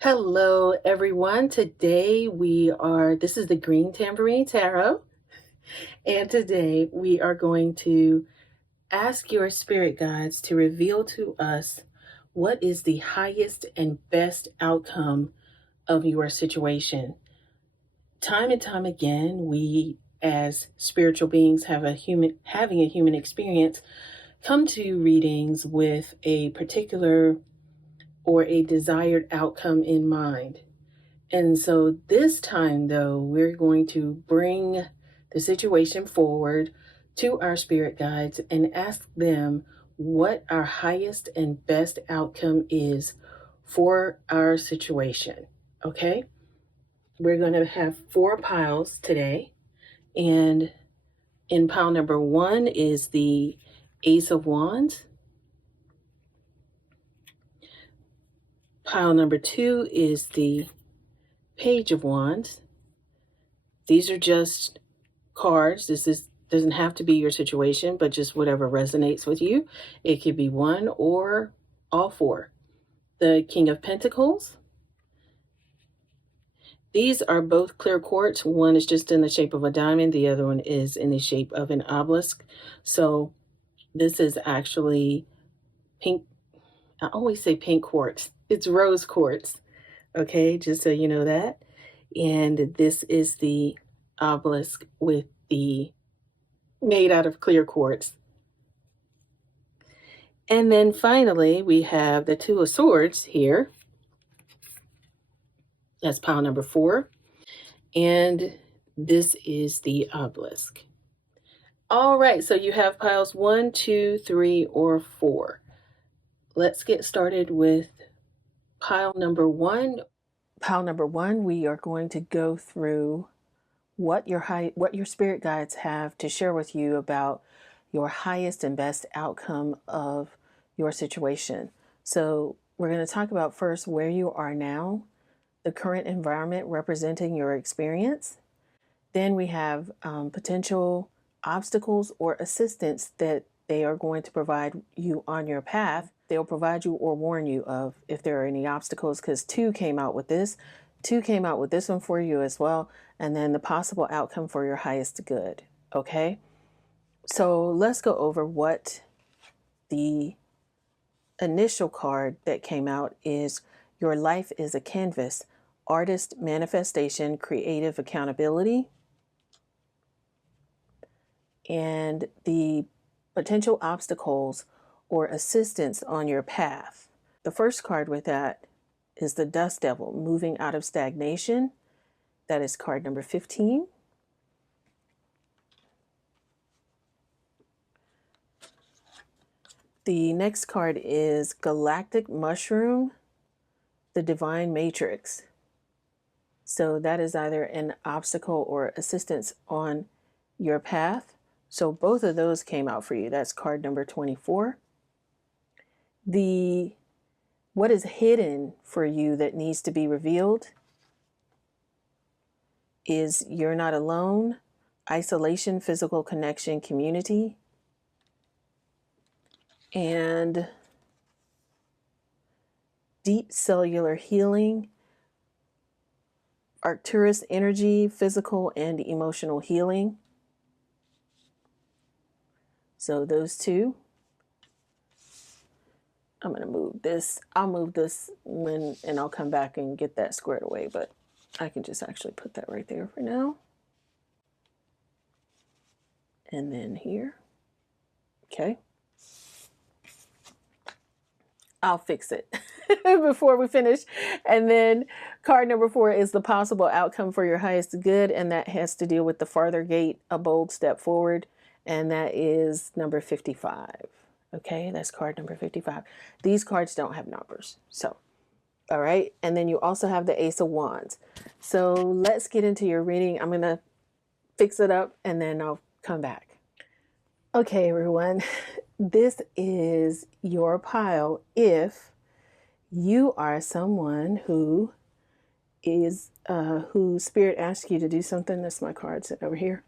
Hello, everyone. This is the Green Tambourine Tarot, and today we are going to ask your spirit guides to reveal to us what is the highest and best outcome of your situation. Time and time again, we as spiritual beings having a human experience come to readings with a particular or a desired outcome in mind. And so this time, though, we're going to bring the situation forward to our spirit guides and ask them what our highest and best outcome is for our situation. Okay? We're going to have 4 piles today. And in pile number 1 is the Ace of Wands. Pile number 2 is the Page of Wands. These are just cards. Doesn't have to be your situation, but just whatever resonates with you. It could be one or all 4. The King of Pentacles. These are both clear quartz. One is just in the shape of a diamond. The other one is in the shape of an obelisk. So this is actually pink. I always say pink quartz. It's rose quartz. Okay, just so you know that. And this is the obelisk with the made out of clear quartz. And then finally, we have the Two of Swords here. That's pile number 4. And this is the obelisk. All right, so you have piles 1, 2, 3, or 4. Let's get started with pile number 1. Pile number 1, we are going to go through what your spirit guides have to share with you about your highest and best outcome of your situation. So we're going to talk about first where you are now, the current environment representing your experience. Then we have potential obstacles or assistance that they are going to provide you on your path. They'll provide you or warn you of if there are any obstacles, because 2 came out with this. 2 came out with this one for you as well. And then the possible outcome for your highest good. Okay? So let's go over what the initial card that came out is. Your life is a canvas. Artist manifestation, creative accountability. And the potential obstacles or assistance on your path. The first card with that is the Dust Devil, moving out of stagnation. That is card number 15. The next card is Galactic Mushroom, the Divine Matrix. So that is either an obstacle or assistance on your path. So both of those came out for you. That's card number 24. What is hidden for you that needs to be revealed is You're Not Alone, Isolation, Physical Connection, Community, and Deep Cellular Healing, Arcturus Energy, Physical and Emotional Healing. So those 2. I'm going to move this. I'll move this and I'll come back and get that squared away, but I can just actually put that right there for now. And then here. Okay. I'll fix it before we finish. And then card number 4 is the possible outcome for your highest good. And that has to deal with the farther gate, a bold step forward. And that is number 55. Okay, that's card number 55. These cards don't have numbers. So, all right. And then you also have the Ace of Wands. So let's get into your reading. I'm going to fix it up and then I'll come back. Okay, everyone. This is your pile if you are someone who Spirit asks you to do something. That's my card set over here.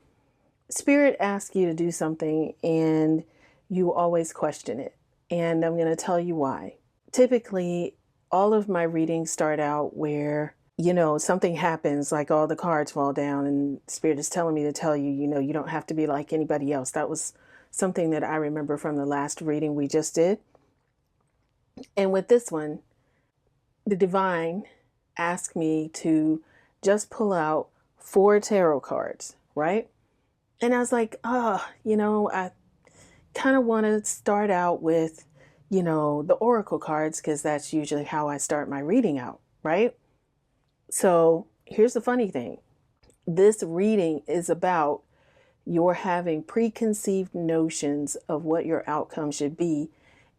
Spirit asks you to do something and you always question it. And I'm going to tell you why. Typically, all of my readings start out where, something happens, like all the cards fall down and Spirit is telling me to tell you, you don't have to be like anybody else. That was something that I remember from the last reading we just did. And with this one, the divine asked me to just pull out 4 tarot cards, right? And I was like, I kind of want to start out with, the oracle cards, because that's usually how I start my reading out, right? So here's the funny thing. This reading is about your having preconceived notions of what your outcome should be.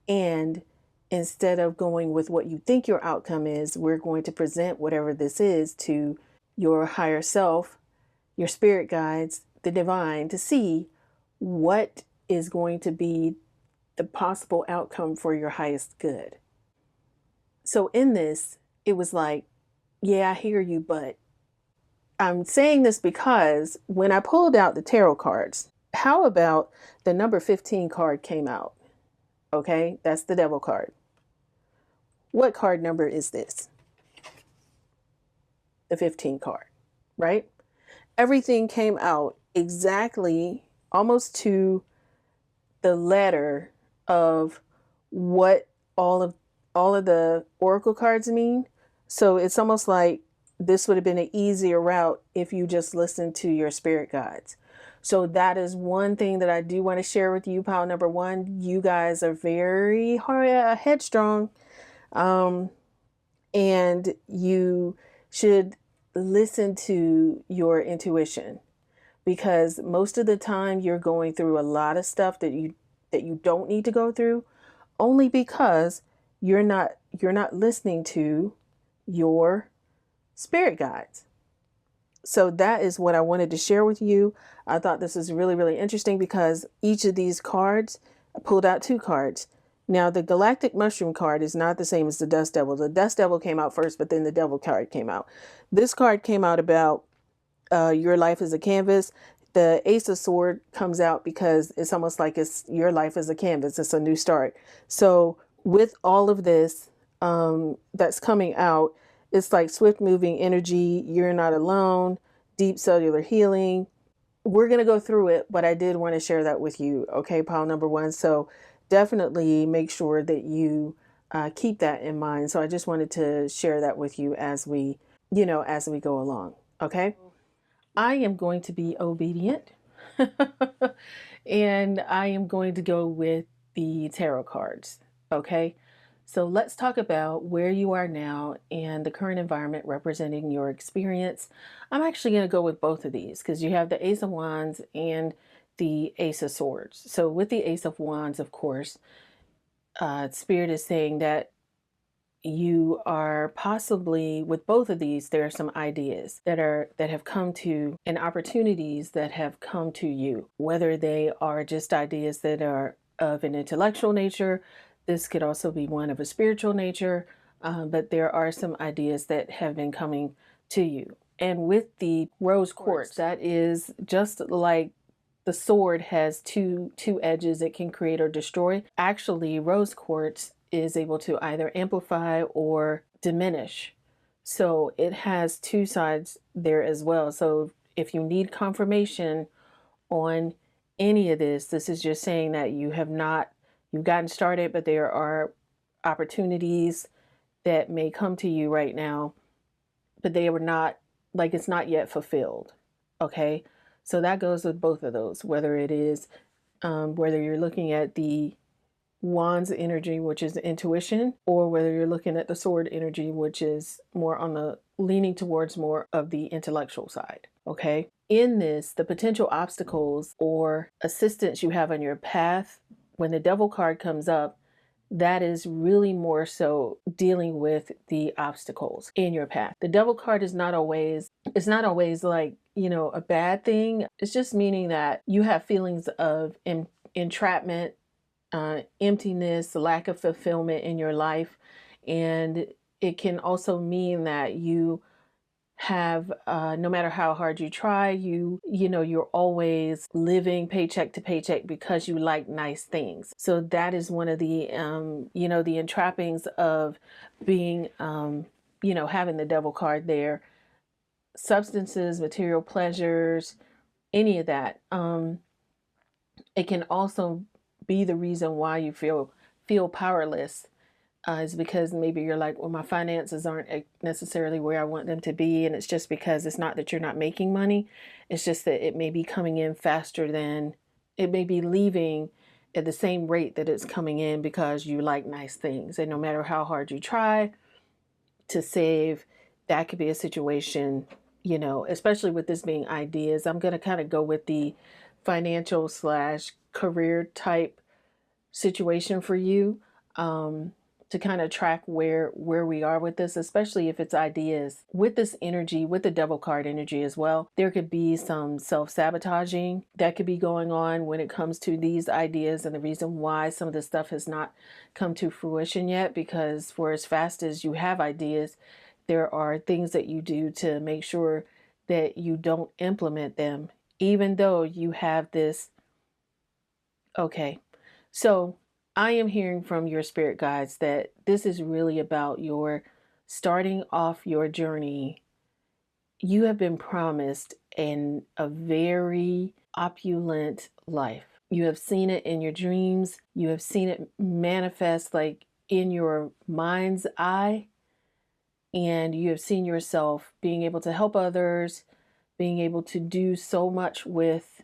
And instead of going with what you think your outcome is, we're going to present whatever this is to your higher self, your spirit guides, the divine, to see what is going to be the possible outcome for your highest good. So in this, it was like, yeah, I hear you, but I'm saying this because when I pulled out the tarot cards, how about the number 15 card came out? Okay, that's the devil card. What card number is this? The 15 card, right? Everything came out exactly, almost to the letter of what all of the oracle cards mean. So it's almost like this would have been an easier route if you just listened to your spirit guides. So that is one thing that I do want to share with you, pile number 1. You guys are very headstrong, and you should listen to your intuition, because most of the time you're going through a lot of stuff that you don't need to go through, only because you're not listening to your spirit guides. So that is what I wanted to share with you. I thought this is really, really interesting because each of these cards, I pulled out 2 cards. Now, the Galactic Mushroom card is not the same as the Dust Devil. The Dust Devil came out first, but then the Devil card came out. This card came out about your life is a canvas. The Ace of Swords comes out because it's almost like it's your life is a canvas. It's a new start. So with all of this that's coming out, it's like swift moving energy. You're not alone. Deep cellular healing. We're going to go through it, but I did want to share that with you. Okay, pile number 1. So definitely make sure that you keep that in mind. So I just wanted to share that with you as we go along. Okay. I am going to be obedient and I am going to go with the tarot cards. Okay. So let's talk about where you are now and the current environment representing your experience. I'm actually going to go with both of these because you have the Ace of Wands and the Ace of Swords. So with the Ace of Wands, of course, Spirit is saying that you are possibly, with both of these, there are some ideas that have come to, and opportunities that have come to you, whether they are just ideas that are of an intellectual nature. This could also be one of a spiritual nature, but there are some ideas that have been coming to you. And with the rose quartz, that is just like the sword has two edges, it can create or destroy. Actually, rose quartz is able to either amplify or diminish. So it has 2 sides there as well. So if you need confirmation on any of this, this is just saying that you've gotten started, but there are opportunities that may come to you right now, but they were not, like, it's not yet fulfilled. Okay. So that goes with both of those, whether it is, whether you're looking at the Wands energy, which is intuition, or whether you're looking at the sword energy, which is more on the leaning towards more of the intellectual side. Okay. In this, the potential obstacles or assistance you have on your path, when the devil card comes up, that is really more so dealing with the obstacles in your path. The devil card is not always, like, a bad thing. It's just meaning that you have feelings of entrapment, emptiness, lack of fulfillment in your life. And it can also mean that you have no matter how hard you try, you're always living paycheck to paycheck because you like nice things. So that is one of the the entrappings of being having the devil card there. Substances, material pleasures, any of that. It can also be the reason why you feel powerless, is because maybe you're like, well, my finances aren't necessarily where I want them to be. And it's just because it's not that you're not making money. It's just that it may be coming in faster than it may be leaving at the same rate that it's coming in because you like nice things. And no matter how hard you try to save, that could be a situation, especially with this being ideas. I'm going to kind of go with the financial slash career type situation for you, to kind of track where we are with this, especially if it's ideas. With this energy, with the devil card energy as well, there could be some self-sabotaging that could be going on when it comes to these ideas, and the reason why some of this stuff has not come to fruition yet, because for as fast as you have ideas, there are things that you do to make sure that you don't implement them, even though you have this. Okay, so I am hearing from your spirit guides that this is really about your starting off your journey. You have been promised a very opulent life. You have seen it in your dreams. You have seen it manifest like in your mind's eye. And you have seen yourself being able to help others, being able to do so much with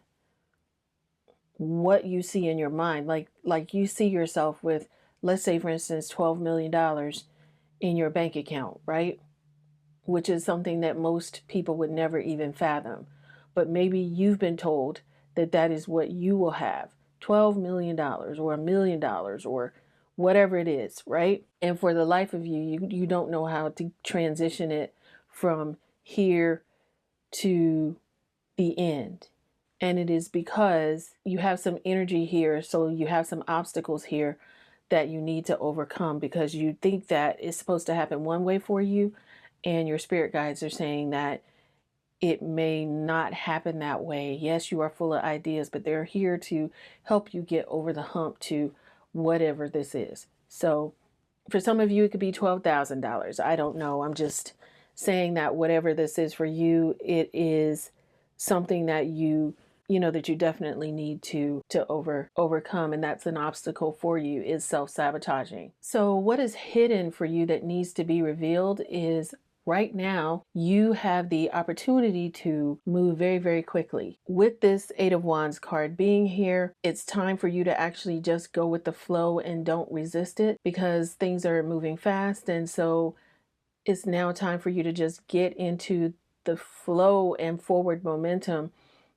what you see in your mind. Like you see yourself with, let's say for instance, $12 million in your bank account, right? Which is something that most people would never even fathom. But maybe you've been told that that is what you will have, $12 million or $1 million or whatever it is, right? And for the life of you don't know how to transition it from here to the end. And it is because you have some energy here, so you have some obstacles here that you need to overcome, because you think that it's supposed to happen one way for you, and your spirit guides are saying that it may not happen that way. Yes, you are full of ideas, but they're here to help you get over the hump to whatever this is. So for some of you, it could be $12,000. I don't know. I'm just saying that whatever this is for you, it is something that that you definitely need to overcome, and that's an obstacle for you, is self-sabotaging. So what is hidden for you that needs to be revealed is, right now, you have the opportunity to move very, very quickly. With this Eight of Wands card being here, it's time for you to actually just go with the flow and don't resist it, because things are moving fast. And so it's now time for you to just get into the flow and forward momentum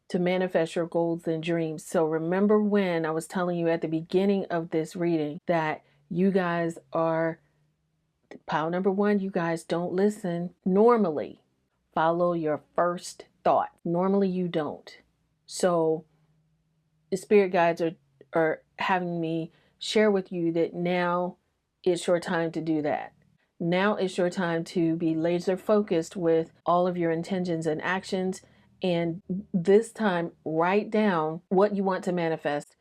to manifest your goals and dreams. So remember when I was telling you at the beginning of this reading that you guys are pile number one, you guys don't listen. Normally, follow your first thought. Normally, you don't. So, the spirit guides are having me share with you that now it's your time to do that. Now it's your time to be laser focused with all of your intentions and actions. And this time, write down what you want to manifest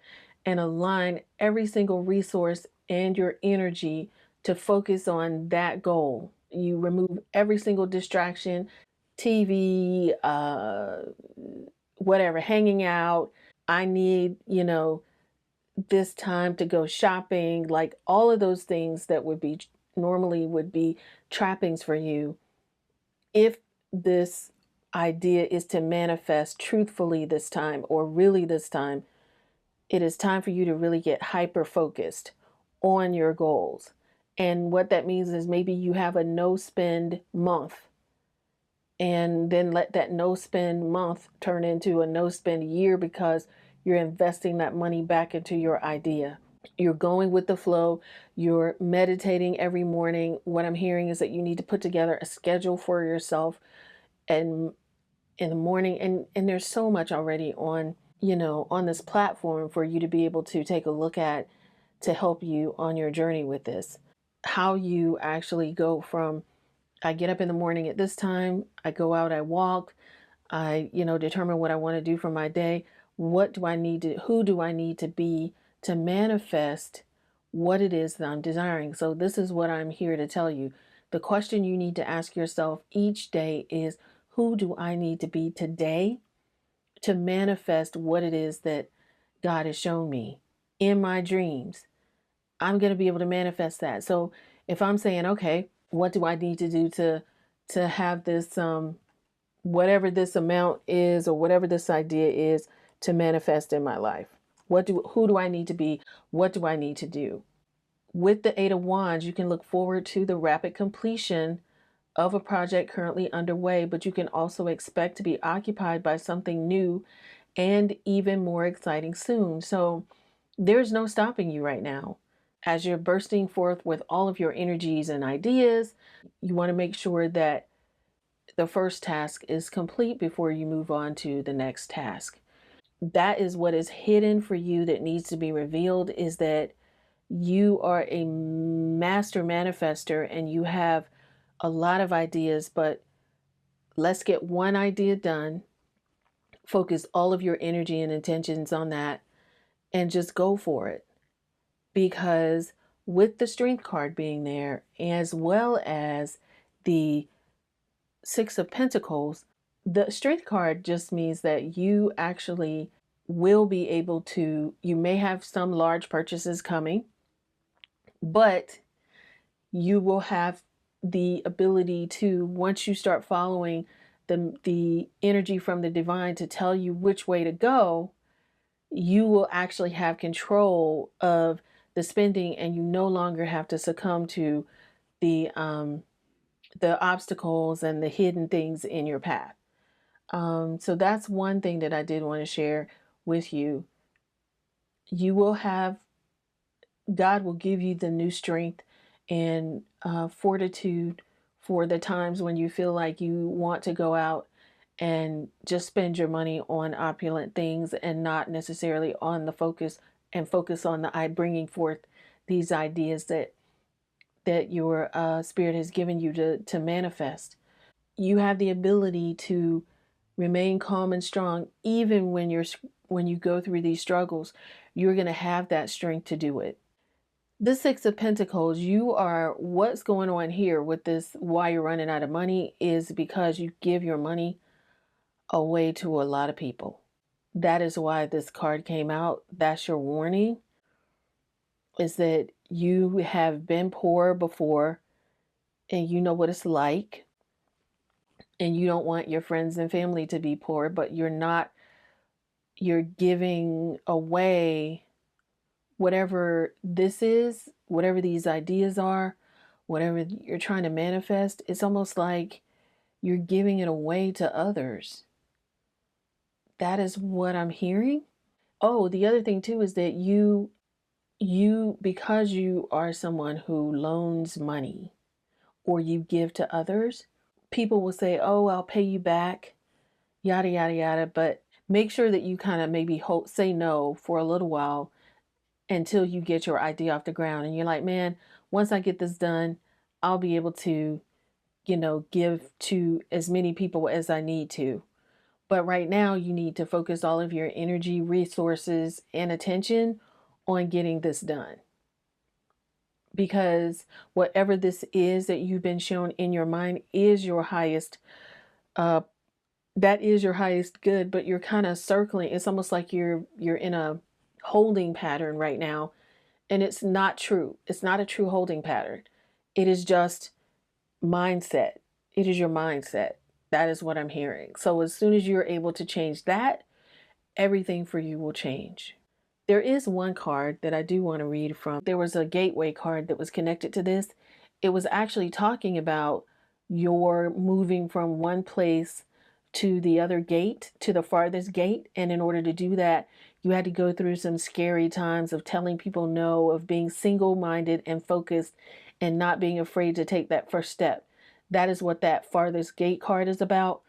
and align every single resource and your energy to focus on that goal. You remove every single distraction, TV, whatever, hanging out. I need, this time to go shopping, like all of those things that normally would be trappings for you. If this idea is to manifest truthfully this time, or really this time, it is time for you to really get hyper focused on your goals. And what that means is maybe you have a no spend month, and then let that no spend month turn into a no spend year, because you're investing that money back into your idea. You're going with the flow. You're meditating every morning. What I'm hearing is that you need to put together a schedule for yourself and in the morning. And there's so much already on this platform for you to be able to take a look at, to help you on your journey with this. How you actually go from I get up in the morning at this time, I go out, I walk, I, determine what I want to do for my day. What do I need to, who do I need to be to manifest what it is that I'm desiring? So, this is what I'm here to tell you. The question you need to ask yourself each day is, who do I need to be today to manifest what it is that God has shown me in my dreams? I'm going to be able to manifest that. So, if I'm saying, okay, what do I need to do to have this whatever this amount is or whatever this idea is to manifest in my life? Who do I need to be? What do I need to do? With the 8 of Wands, you can look forward to the rapid completion of a project currently underway, but you can also expect to be occupied by something new and even more exciting soon. So there's no stopping you right now. As you're bursting forth with all of your energies and ideas, you want to make sure that the first task is complete before you move on to the next task. That is what is hidden for you that needs to be revealed, is that you are a master manifester and you have a lot of ideas, but let's get one idea done. Focus all of your energy and intentions on that and just go for it. Because with the Strength card being there, as well as the Six of Pentacles, the Strength card just means that you actually will be able to, you may have some large purchases coming, but you will have the ability to, once you start following the energy from the divine to tell you which way to go, you will actually have control of the spending, and you no longer have to succumb to the obstacles and the hidden things in your path. So that's one thing that I did want to share with you. You will have, God will give you the new strength and fortitude for the times when you feel like you want to go out and just spend your money on opulent things and not necessarily on the focus, and focus on the bringing forth these ideas that your spirit has given you to manifest. You have the ability to remain calm and strong even when you go through these struggles. You're going to have that strength to do it. The Six of Pentacles, what's going on here with this, why you're running out of money, is because you give your money away to a lot of people. That is why this card came out. That's your warning, is that you have been poor before and you know what it's like, and you don't want your friends and family to be poor, but you're giving away whatever this is, whatever these ideas are, whatever you're trying to manifest. It's almost like you're giving it away to others. That is what I'm hearing. Oh, the other thing too is that because you are someone who loans money or you give to others, people will say, "Oh, I'll pay you back," yada yada yada, but make sure that you kind of maybe say no for a little while until you get your idea off the ground, and you're like, "Man, once I get this done, I'll be able to, give to as many people as I need to." But right now, you need to focus all of your energy, resources, and attention on getting this done. Because whatever this is that you've been shown in your mind is your highest, that is your highest good, but you're kind of circling. It's almost like you're in a holding pattern right now, and it's not true. It's not a true holding pattern. It is just mindset. It is your mindset. That is what I'm hearing. So as soon as you're able to change that, everything for you will change. There is one card that I do want to read from. There was a gateway card that was connected to this. It was actually talking about your moving from one place to the other gate, to the farthest gate. And in order to do that, you had to go through some scary times of telling people no, of being single-minded and focused and not being afraid to take that first step. That is what that farthest gate card is about.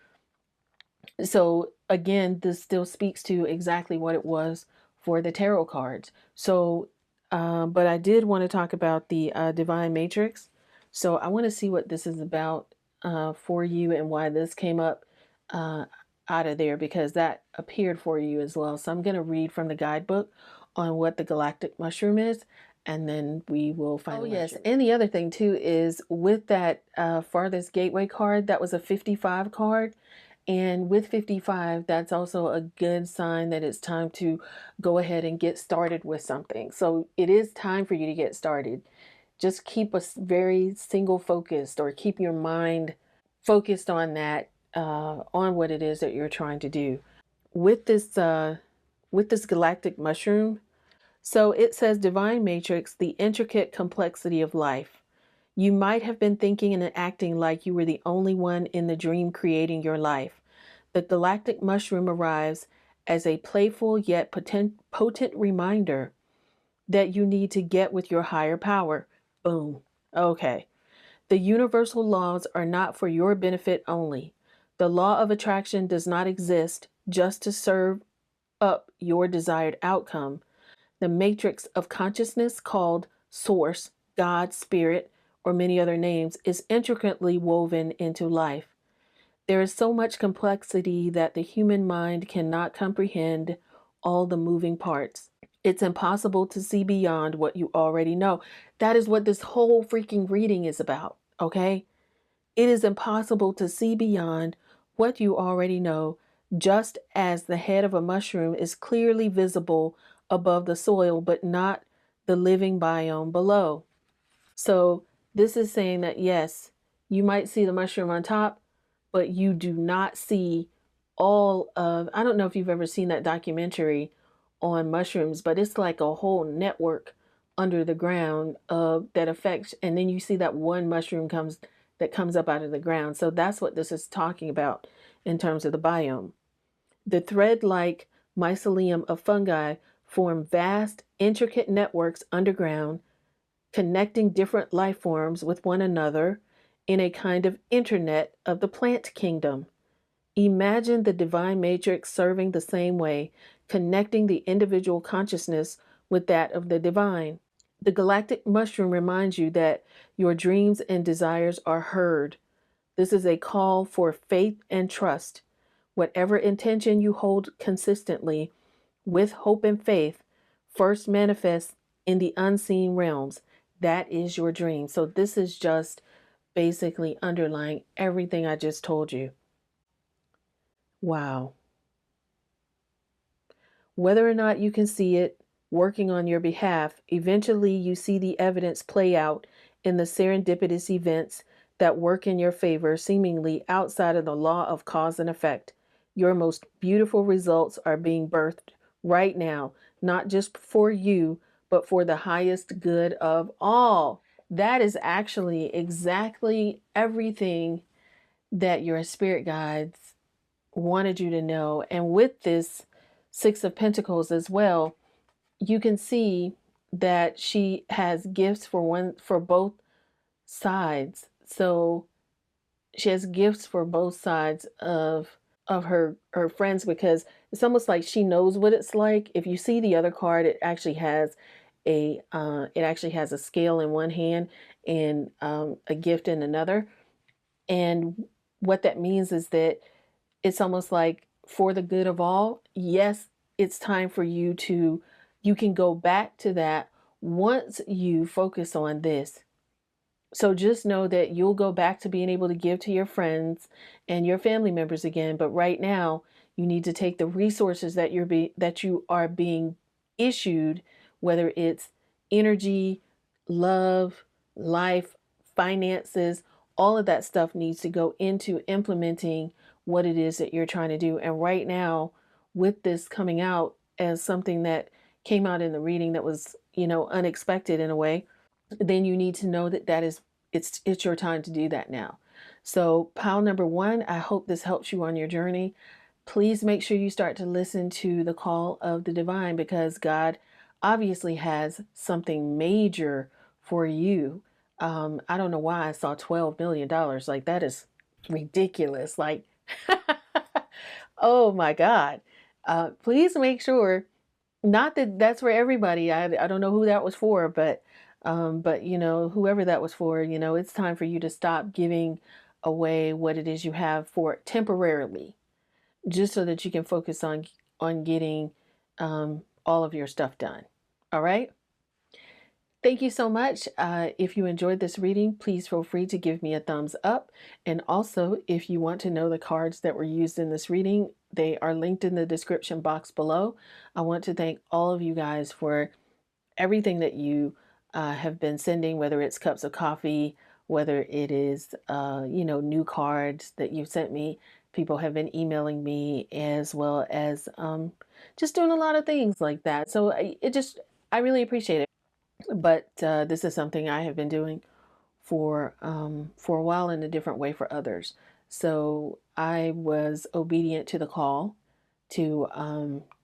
So again, this still speaks to exactly what it was for the tarot cards. So, but I did want to talk about the Divine Matrix. So I want to see what this is about for you and why this came up uh, out of there, because that appeared for you as well. So I'm going to read from the guidebook on what the galactic mushroom is, and then we will find. Oh yes, and the other thing too is with that farthest gateway card, that was a 55 card. And with 55, that's also a good sign that it's time to go ahead and get started with something. So it is time for you to get started. Just keep a very single focused, or keep your mind focused on that, on what it is that you're trying to do. With this galactic mushroom, so it says divine matrix, the intricate complexity of life. You might have been thinking and acting like you were the only one in the dream creating your life. The galactic mushroom arrives as a playful yet potent reminder that you need to get with your higher power. Boom. Okay. The universal laws are not for your benefit only. The law of attraction does not exist just to serve up your desired outcome. The matrix of consciousness, called Source, God, Spirit, or many other names, is intricately woven into life. There is so much complexity that the human mind cannot comprehend all the moving parts. It's impossible to see beyond what you already know. That is what this whole freaking reading is about, okay? It is impossible to see beyond what you already know, just as the head of a mushroom is clearly visible above the soil, but not the living biome below. So this is saying that yes, you might see the mushroom on top, but you do not see all of, I don't know if you've ever seen that documentary on mushrooms, but it's like a whole network under the ground that affects, and then you see that one mushroom comes up out of the ground. So that's what this is talking about in terms of the biome. The thread-like mycelium of fungi form vast, intricate networks underground, connecting different life forms with one another in a kind of internet of the plant kingdom. Imagine the divine matrix serving the same way, connecting the individual consciousness with that of the divine. The galactic mushroom reminds you that your dreams and desires are heard. This is a call for faith and trust. Whatever intention you hold consistently with hope and faith first manifests in the unseen realms. That is your dream. So this is just basically underlying everything I just told you. Wow. Whether or not you can see it working on your behalf, eventually you see the evidence play out in the serendipitous events that work in your favor, seemingly outside of the law of cause and effect. Your most beautiful results are being birthed right now, not just for you, but for the highest good of all. That is actually exactly everything that your spirit guides wanted you to know. And with this Six of Pentacles as well, you can see that she has gifts for both sides. So she has gifts for both sides of her friends, because it's almost like she knows what it's like. If you see the other card, it actually has a scale in one hand and a gift in another. And what that means is that it's almost like for the good of all. Yes, it's time for you can go back to that once you focus on this. So just know that you'll go back to being able to give to your friends and your family members again. But right now, you need to take the resources that you are being issued, whether it's energy, love, life, finances, all of that stuff needs to go into implementing what it is that you're trying to do. And right now, with this coming out as something that came out in the reading that was, unexpected in a way, then you need to know that it's your time to do that now. So pile number one, I hope this helps you on your journey. Please make sure you start to listen to the call of the divine, because God obviously has something major for you. I don't know why I saw $12 million. Like, that is ridiculous. Like, oh my God. Please make sure, not that that's for everybody. I don't know who that was for, but whoever that was for, it's time for you to stop giving away what it is you have for temporarily, just so that you can focus on getting all of your stuff done. All right. Thank you so much. If you enjoyed this reading, please feel free to give me a thumbs up. And also, if you want to know the cards that were used in this reading, they are linked in the description box below. I want to thank all of you guys for everything that you have been sending, whether it's cups of coffee, whether it is, new cards that you've sent me. People have been emailing me, as well as just doing a lot of things like that. So I really appreciate it. But this is something I have been doing for a while in a different way for others. So I was obedient to the call to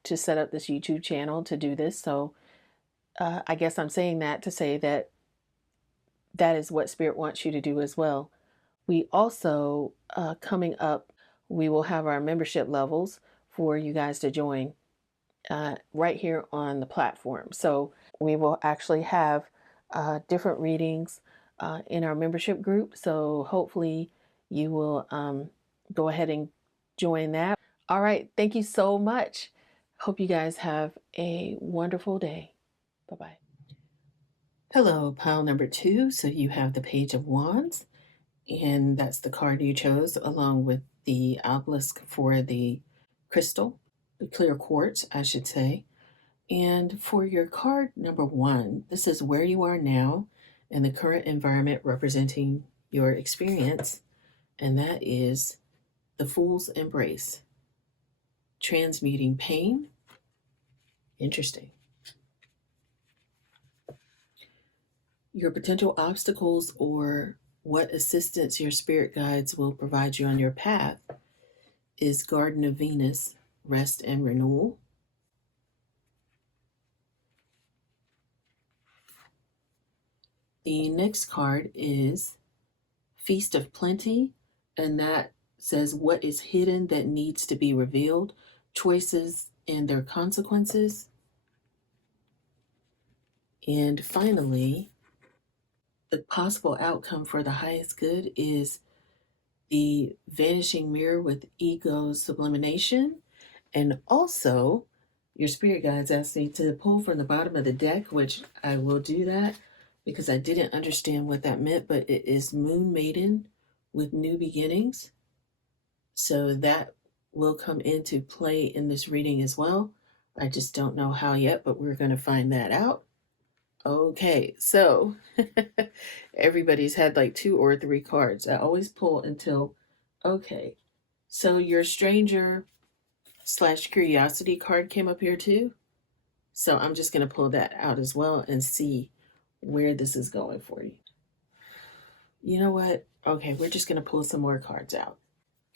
set up this YouTube channel to do this. So I guess I'm saying that to say that that is what Spirit wants you to do as well. We also, coming up, we will have our membership levels for you guys to join right here on the platform. So we will actually have different readings in our membership group. So hopefully you will go ahead and join that. All right. Thank you so much. Hope you guys have a wonderful day. Bye bye. Hello, pile number 2. So you have the Page of Wands, and that's the card you chose, along with the obelisk for the crystal, the clear quartz, I should say. And for your card number 1, this is where you are now and the current environment representing your experience, and that is the Fool's Embrace, transmuting pain. Interesting. Your potential obstacles or what assistance your spirit guides will provide you on your path is Garden of Venus, rest and renewal. The next card is Feast of Plenty, and that says what is hidden that needs to be revealed, choices and their consequences. And finally, the possible outcome for the highest good is the Vanishing Mirror with ego sublimation. And also, your spirit guides asked me to pull from the bottom of the deck, which I will do that because I didn't understand what that meant, but it is Moon Maiden with new beginnings. So that will come into play in this reading as well. I just don't know how yet, but we're going to find that out. Okay, so everybody's had like 2 or 3 cards. I always pull until, okay. So your stranger / curiosity card came up here too. So I'm just going to pull that out as well and see where this is going for you. You know what? Okay, we're just going to pull some more cards out.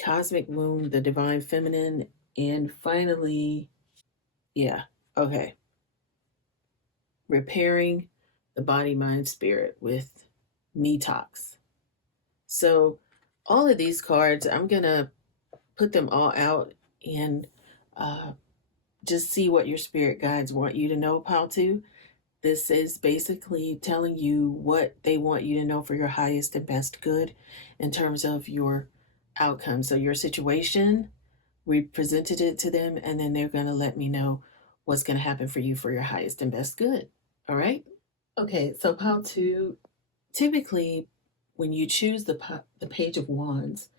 Cosmic Womb, the Divine Feminine, and finally, yeah, okay. Repairing the Body, Mind, Spirit with Detox. So all of these cards, I'm going to put them all out and just see what your spirit guides want you to know, pal, too. This is basically telling you what they want you to know for your highest and best good in terms of your outcome. So your situation, we presented it to them, and then they're going to let me know what's going to happen for you for your highest and best good. All right? Okay, so pal 2, typically when you choose the Page of Wands,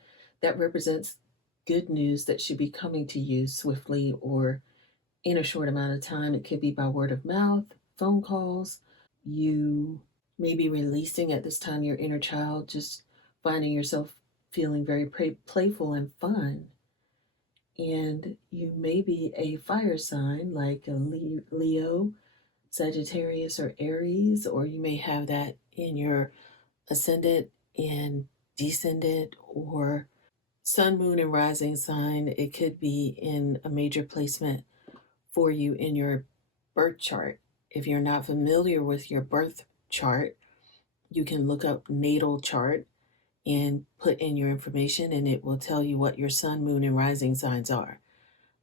that represents good news that should be coming to you swiftly or in a short amount of time. It could be by word of mouth, phone calls. You may be releasing at this time your inner child, just finding yourself feeling very playful and fun. And you may be a fire sign like a Leo, Sagittarius, or Aries, or you may have that in your ascendant and descendant or sun, moon, and rising sign. It could be in a major placement for you in your birth chart. If you're not familiar with your birth chart, you can look up natal chart and put in your information, and it will tell you what your sun, moon, and rising signs are.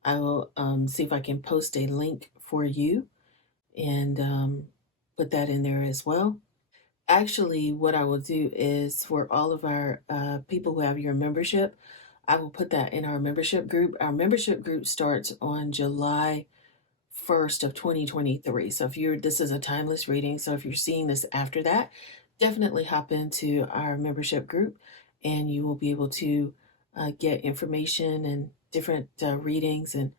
I will see if I can post a link for you and put that in there as well. Actually, what I will do is for all of our people who have your membership, I will put that in our membership group. Our membership group starts on July 1st of 2023. So if you're this is a timeless reading, so if you're seeing this after that, definitely hop into our membership group and you will be able to get information and different readings and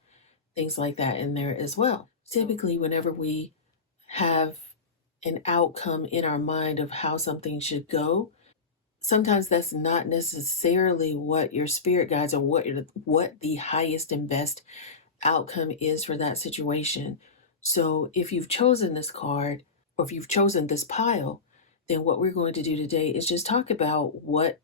things like that in there as well. Typically, whenever we have an outcome in our mind of how something should go, sometimes that's not necessarily what your spirit guides or what the highest and best outcome is for that situation. So if you've chosen this card or if you've chosen this pile, then what we're going to do today is just talk about what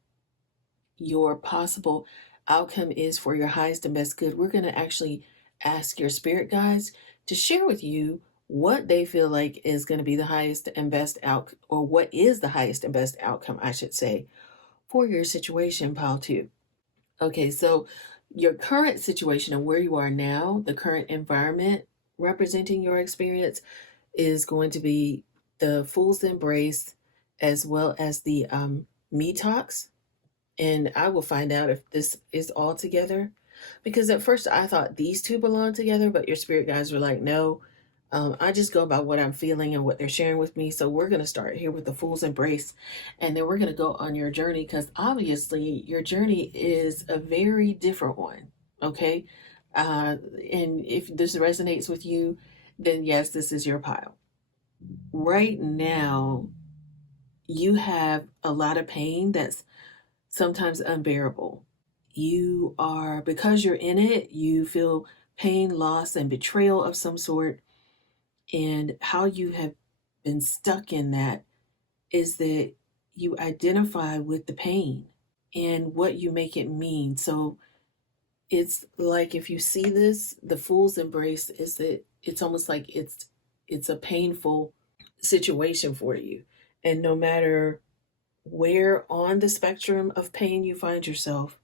your possible outcome is for your highest and best good. We're going to actually ask your spirit guides to share with you what they feel like is going to be the highest and best out or what is the highest and best outcome, I should say, for your situation, pile two. Okay, so your current situation and where you are now, the current environment representing your experience is going to be the Fool's Embrace as well as the Me Talks. And I will find out if this is all together. Because at first I thought these two belong together, but your spirit guides were like, no, I just go by what I'm feeling and what they're sharing with me. So we're going to start here with the Fool's Embrace. And then we're going to go on your journey because obviously your journey is a very different one. Okay. And if this resonates with you, then yes, this is your pile. Right now, you have a lot of pain that's sometimes unbearable. You are, because you're in it, you feel pain, loss, and betrayal of some sort. And how you have been stuck in that is that you identify with the pain and what you make it mean. So it's like if you see this, the fool's embrace is that it's almost like it's a painful situation for you. And no matter where on the spectrum of pain you find yourself,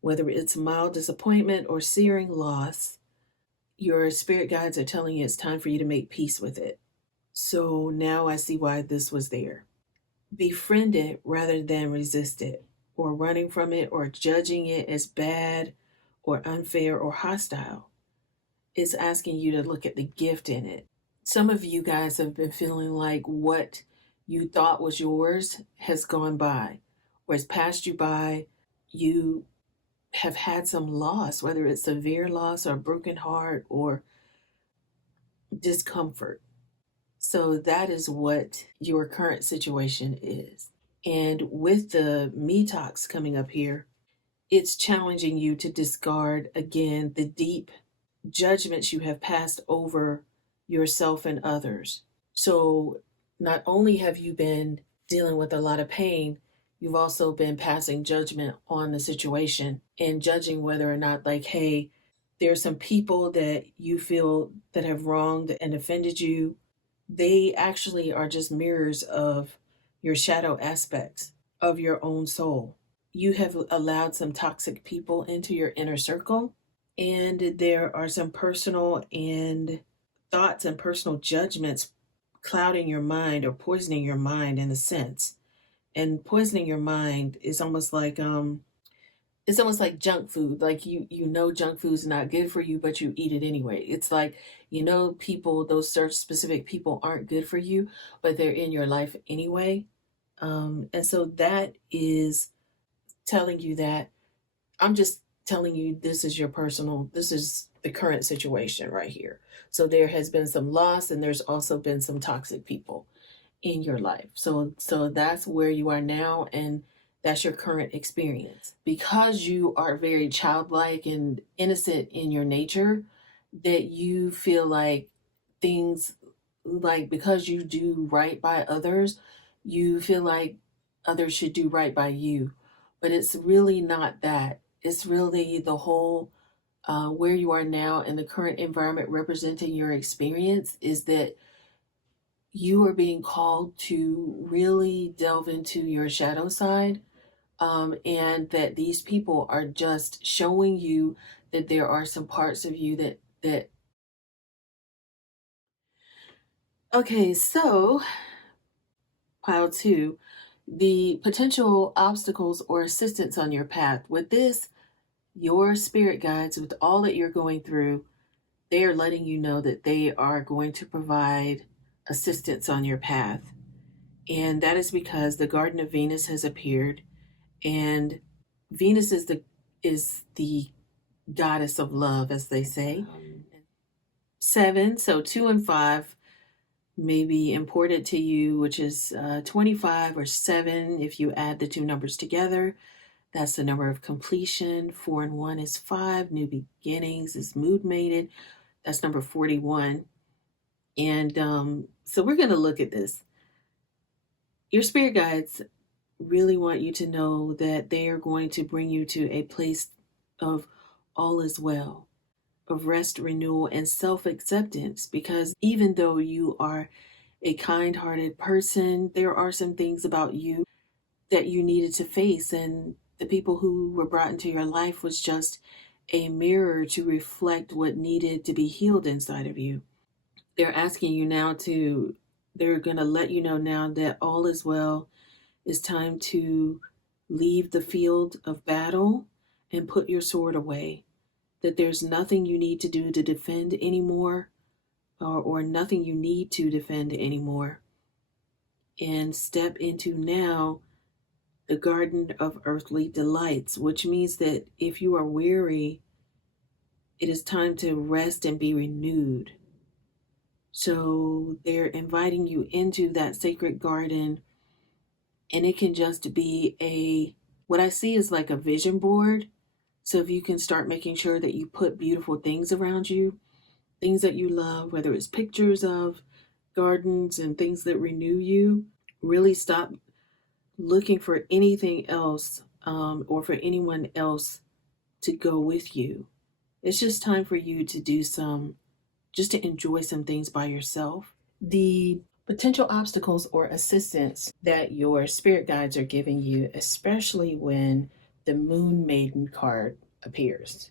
whether it's mild disappointment or searing loss, your spirit guides are telling you it's time for you to make peace with it. So now I see why this was there. Befriend it rather than resist it, or running from it, or judging it as bad, or unfair, or hostile. It's asking you to look at the gift in it. Some of you guys have been feeling like what you thought was yours has gone by, or has passed you by. You have had some loss, whether it's severe loss or broken heart or discomfort. So that is what your current situation is. And with the Me Talks coming up here, it's challenging you to discard again the deep judgments you have passed over yourself and others. So not only have you been dealing with a lot of pain, you've also been passing judgment on the situation and judging whether or not, like, hey, there's some people that you feel that have wronged and offended you. They actually are just mirrors of your shadow aspects of your own soul. You have allowed some toxic people into your inner circle, and there are some personal and thoughts and personal judgments clouding your mind or poisoning your mind in a sense. And poisoning your mind is almost like it's almost like junk food. Like you know junk food's not good for you, but you eat it anyway. It's like, people, those certain specific people aren't good for you, but they're in your life anyway. And so that is telling you that I'm just telling you this is the current situation right here. So there has been some loss and there's also been some toxic people in your life. So that's where you are now and that's your current experience. Because you are very childlike and innocent in your nature, that you feel like things like because you do right by others, you feel like others should do right by you. But it's really not that. It's really the whole where you are now and the current environment representing your experience is that you are being called to really delve into your shadow side, and that these people are just showing you that there are some parts of you that okay. So Pile 2, the potential obstacles or assistance on your path. With this, your spirit guides, with all that you're going through, they are letting you know that they are going to provide assistance on your path. And that is because the Garden of Venus has appeared, and Venus is the goddess of love, as they say. 7, so 2 and 5 may be important to you, which is 25 or 7. If you add the two numbers together, that's the number of completion. 4 and 1 is 5. New beginnings is mood mated. That's number 41. And so we're going to look at this. Your spirit guides really want you to know that they are going to bring you to a place of all is well, of rest, renewal, and self acceptance. Because even though you are a kind hearted person, there are some things about you that you needed to face. And the people who were brought into your life was just a mirror to reflect what needed to be healed inside of you. They're asking you now they're going to let you know now that all is well. It's time to leave the field of battle and put your sword away. That there's nothing you need to do to defend anymore, or nothing you need to defend anymore. And step into now the garden of earthly delights, which means that if you are weary, it is time to rest and be renewed. So they're inviting you into that sacred garden, and it can just be what I see is like a vision board. So if you can start making sure that you put beautiful things around you, things that you love, whether it's pictures of gardens and things that renew you, really stop looking for anything else or for anyone else to go with you. It's just time for you to just to enjoy some things by yourself. The potential obstacles or assistance that your spirit guides are giving you, especially when the Moon Maiden card appears.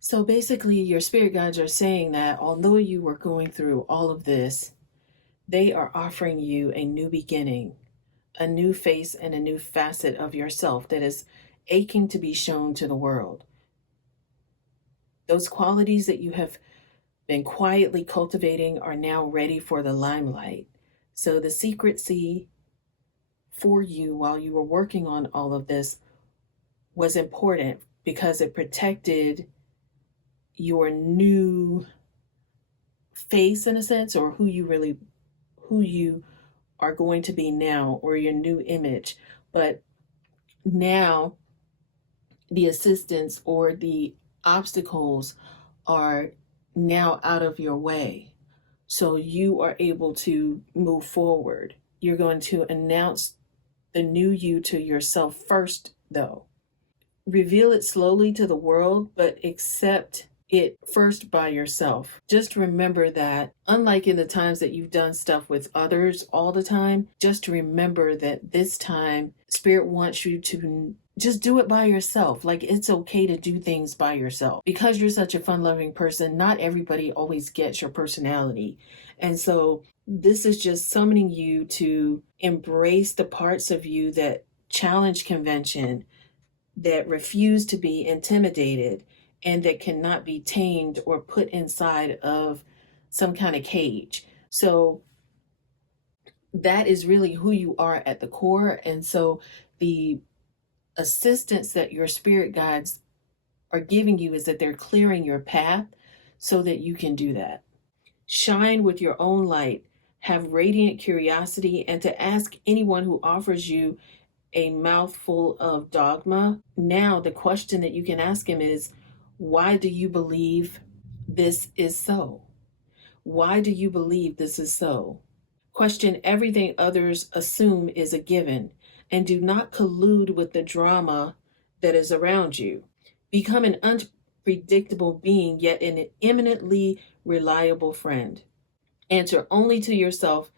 So basically, your spirit guides are saying that although you were going through all of this, they are offering you a new beginning, a new face, and a new facet of yourself that is aching to be shown to the world. Those qualities that you have been quietly cultivating are now ready for the limelight. So the secrecy for you while you were working on all of this was important because it protected your new face, in a sense, or who you are going to be now, or your new image. But now the assistance or the obstacles are now out of your way. So you are able to move forward. You're going to announce the new you to yourself first, though. Reveal it slowly to the world, but accept it first by yourself. Just remember that, unlike in the times that you've done stuff with others all the time, just remember that this time, Spirit wants you to just do it by yourself. Like, it's okay to do things by yourself. Because you're such a fun-loving person, not everybody always gets your personality. And so this is just summoning you to embrace the parts of you that challenge convention, that refuse to be intimidated, and that cannot be tamed or put inside of some kind of cage. So that is really who you are at the core. And so the assistance that your spirit guides are giving you is that they're clearing your path so that you can do that. Shine with your own light, have radiant curiosity, and to ask anyone who offers you a mouthful of dogma. Now, the question that you can ask him is, why do you believe this is so? Why do you believe this is so? Question everything others assume is a given, and do not collude with the drama that is around you. Become an unpredictable being, yet an eminently reliable friend. Answer only to yourself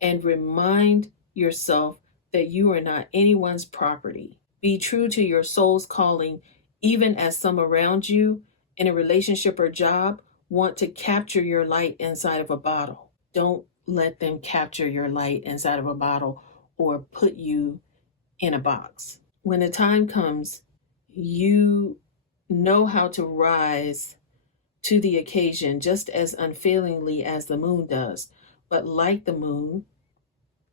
and remind yourself that you are not anyone's property. Be true to your soul's calling, even as some around you in a relationship or job want to capture your light inside of a bottle. Don't let them capture your light inside of a bottle or put you in a box. When the time comes, you know how to rise to the occasion just as unfailingly as the moon does. But like the moon,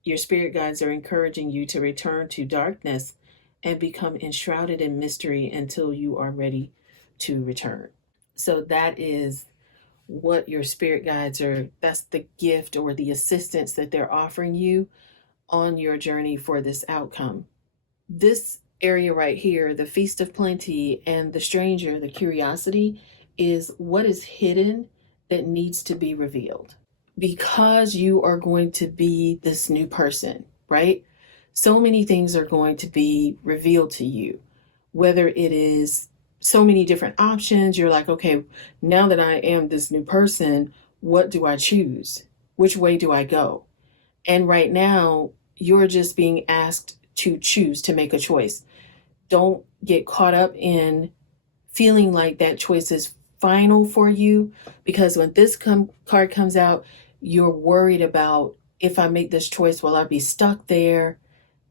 your spirit guides are encouraging you to return to darkness and become enshrouded in mystery until you are ready to return. So that is what your spirit guides are. That's the gift or the assistance that they're offering you on your journey for this outcome. This area right here, the Feast of Plenty and the stranger, the curiosity, is what is hidden that needs to be revealed. Because you are going to be this new person, right? So many things are going to be revealed to you, whether it is so many different options. You're like, okay, now that I am this new person, what do I choose? Which way do I go? And right now, you're just being asked to choose, to make a choice. Don't get caught up in feeling like that choice is final for you, because when this card comes out, you're worried about, if I make this choice, will I be stuck there?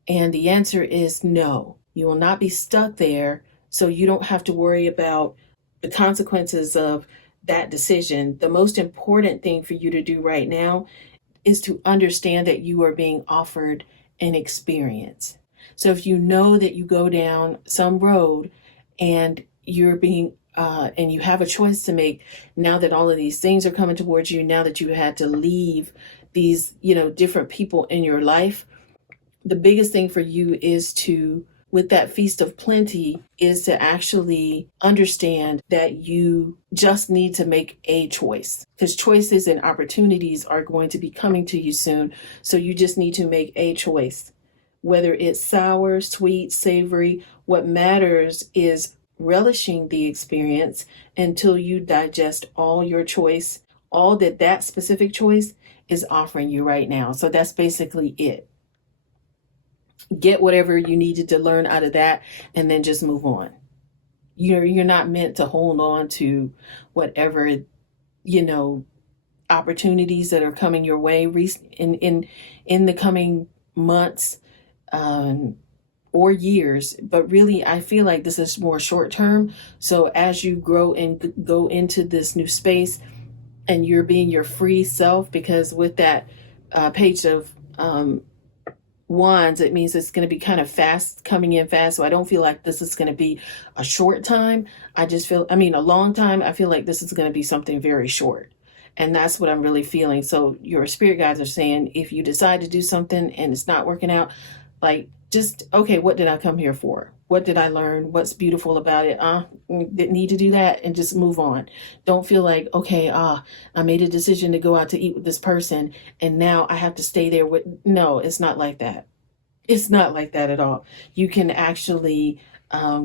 And the answer is no, you will not be stuck there. So you don't have to worry about the consequences of that decision. The most important thing for you to do right now is to understand that you are being offered an experience. So if you know that you go down some road and you're being and you have a choice to make, now that all of these things are coming towards you, now that you had to leave these, different people in your life, the biggest thing for you is to, with that Feast of Plenty, is to actually understand that you just need to make a choice, because choices and opportunities are going to be coming to you soon. So you just need to make a choice, whether it's sour, sweet, savory. What matters is relishing the experience until you digest all your choice, all that specific choice is offering you right now. So that's basically it. Get whatever you needed to learn out of that and then just move on. You're not meant to hold on to whatever, opportunities that are coming your way in the coming months or years. But really, I feel like this is more short term. So as you grow and go into this new space and you're being your free self, because with that page of wands, it means it's going to be kind of fast, coming in fast. So I don't feel like this is going to be a short time. A long time. I feel like this is going to be something very short. And that's what I'm really feeling. So your spirit guides are saying, if you decide to do something and it's not working out, like, just, okay, what did I come here for? What did I learn? What's beautiful about it? Didn't need to do that, and just move on. Don't feel like, okay, I made a decision to go out to eat with this person and now I have to stay there with, no, it's not like that. It's not like that at all. You can actually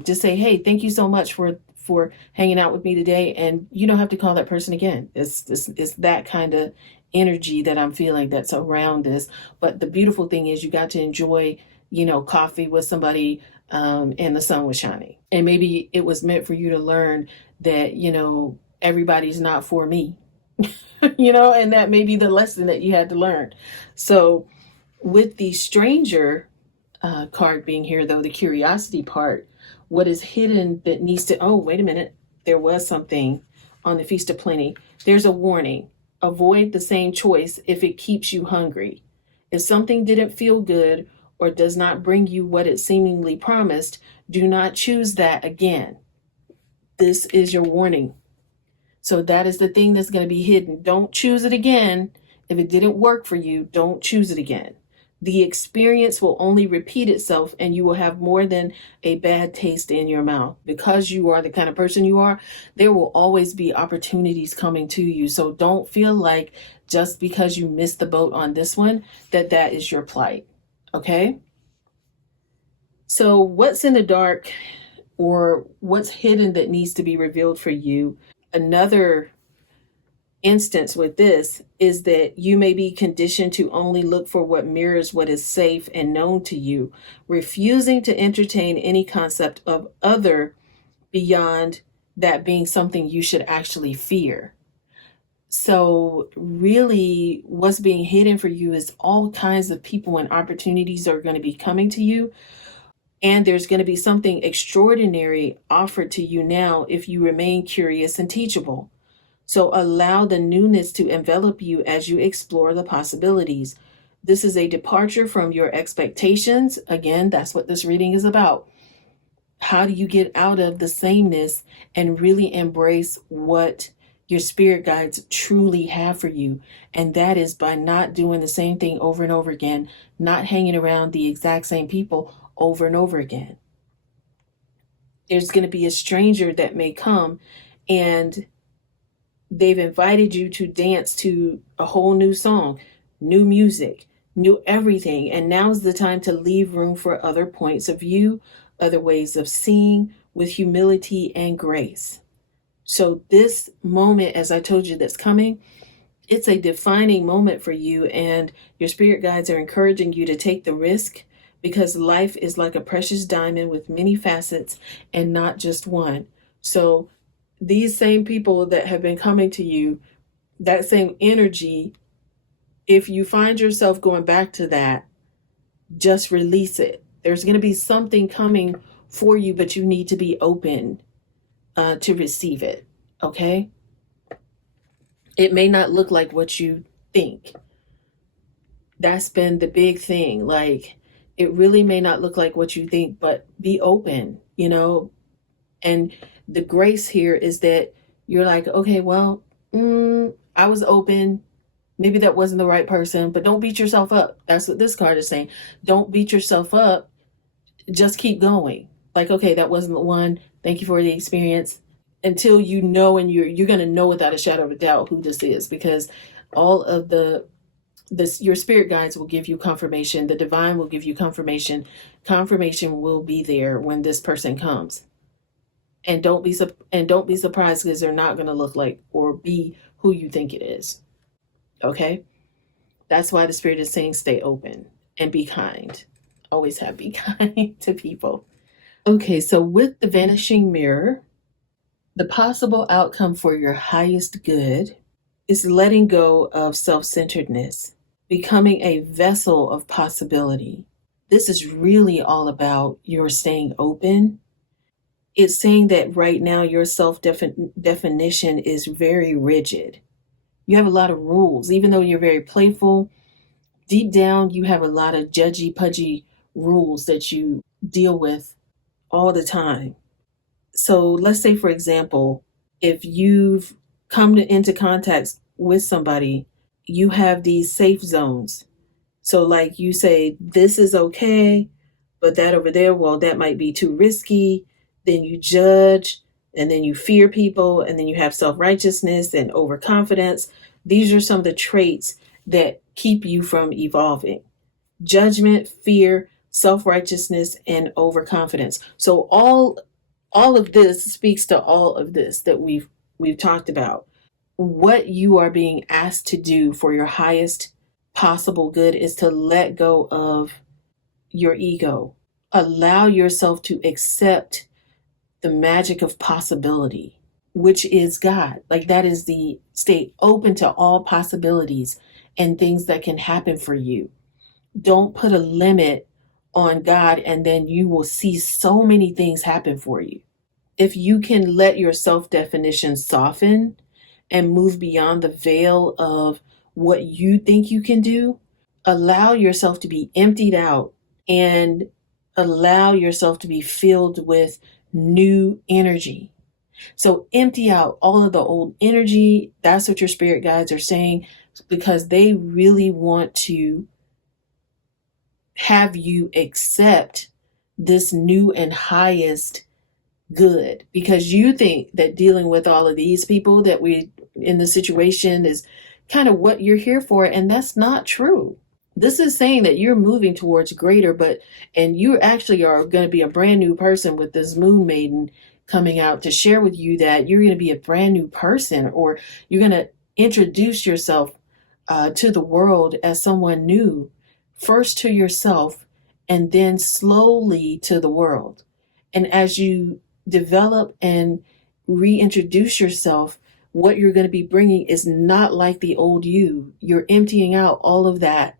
just say, hey, thank you so much for hanging out with me today. And you don't have to call that person again. It's that kind of energy that I'm feeling that's around this. But the beautiful thing is you got to enjoy, coffee with somebody and the sun was shining. And maybe it was meant for you to learn that, everybody's not for me, and that may be the lesson that you had to learn. So with the stranger card being here, though, the curiosity part, what is hidden that needs to, oh, wait a minute, there was something on the Feast of Plenty. There's a warning. Avoid the same choice if it keeps you hungry. If something didn't feel good or does not bring you what it seemingly promised, do not choose that again. This is your warning. So that is the thing that's going to be hidden. Don't choose it again. If it didn't work for you, don't choose it again. The experience will only repeat itself and you will have more than a bad taste in your mouth. Because you are the kind of person you are, there will always be opportunities coming to you. So don't feel like just because you missed the boat on this one, that is your plight. Okay? So what's in the dark or what's hidden that needs to be revealed for you? Another instance with this is that you may be conditioned to only look for what mirrors what is safe and known to you, refusing to entertain any concept of other beyond that being something you should actually fear. So really what's being hidden for you is all kinds of people and opportunities are going to be coming to you. And there's going to be something extraordinary offered to you now if you remain curious and teachable. So allow the newness to envelop you as you explore the possibilities. This is a departure from your expectations. Again, that's what this reading is about. How do you get out of the sameness and really embrace what your spirit guides truly have for you? And that is by not doing the same thing over and over again, not hanging around the exact same people over and over again. There's going to be a stranger that may come and they've invited you to dance to a whole new song, new music, new everything. And now's the time to leave room for other points of view, other ways of seeing with humility and grace. So this moment, as I told you, that's coming, it's a defining moment for you, and your spirit guides are encouraging you to take the risk because life is like a precious diamond with many facets and not just one. So these same people that have been coming to you, that same energy, if you find yourself going back to that, just release it. There's going to be something coming for you, but you need to be open to receive it. Okay? It may not look like what you think. That's been the big thing. Like, it really may not look like what you think, but be open, And the grace here is that you're like, okay, well, I was open. Maybe that wasn't the right person, but don't beat yourself up. That's what this card is saying. Don't beat yourself up. Just keep going. Like, okay, that wasn't the one. Thank you for the experience. Until you know, and you're going to know without a shadow of a doubt who this is, because all of your spirit guides will give you confirmation. The divine will give you confirmation. Confirmation will be there when this person comes. And don't be surprised because they're not going to look like or be who you think it is. Okay? That's why the spirit is saying stay open and be kind. Always be kind to people. Okay, so with the vanishing mirror, the possible outcome for your highest good is letting go of self-centeredness, becoming a vessel of possibility. This is really all about your staying open. It's saying that right now your self-definition is very rigid. You have a lot of rules. Even though you're very playful, deep down you have a lot of judgy-pudgy rules that you deal with all the time. So let's say, for example, if you've come into contact with somebody, you have these safe zones. So like you say, this is okay, but that over there, well, that might be too risky. Then you judge, and then you fear people, and then you have self-righteousness and overconfidence. These are some of the traits that keep you from evolving. Judgment, fear, self-righteousness, and overconfidence. So all of this speaks to all of this that we've talked about. What you are being asked to do for your highest possible good is to let go of your ego. Allow yourself to accept the magic of possibility, which is God. Like, that is the stay open to all possibilities and things that can happen for you. Don't put a limit on God, and then you will see so many things happen for you. If you can let your self-definition soften and move beyond the veil of what you think you can do, allow yourself to be emptied out and allow yourself to be filled with new energy. So empty out all of the old energy. That's what your spirit guides are saying, because they really want to have you accept this new and highest good, because you think that dealing with all of these people that we in the situation is kind of what you're here for, and that's not true. This is saying that you're moving towards greater, and you actually are going to be a brand new person with this moon maiden coming out to share with you that you're going to be a brand new person, or you're going to introduce yourself to the world as someone new, first to yourself and then slowly to the world. And as you develop and reintroduce yourself what you're going to be bringing is not like the old you. You're emptying out all of that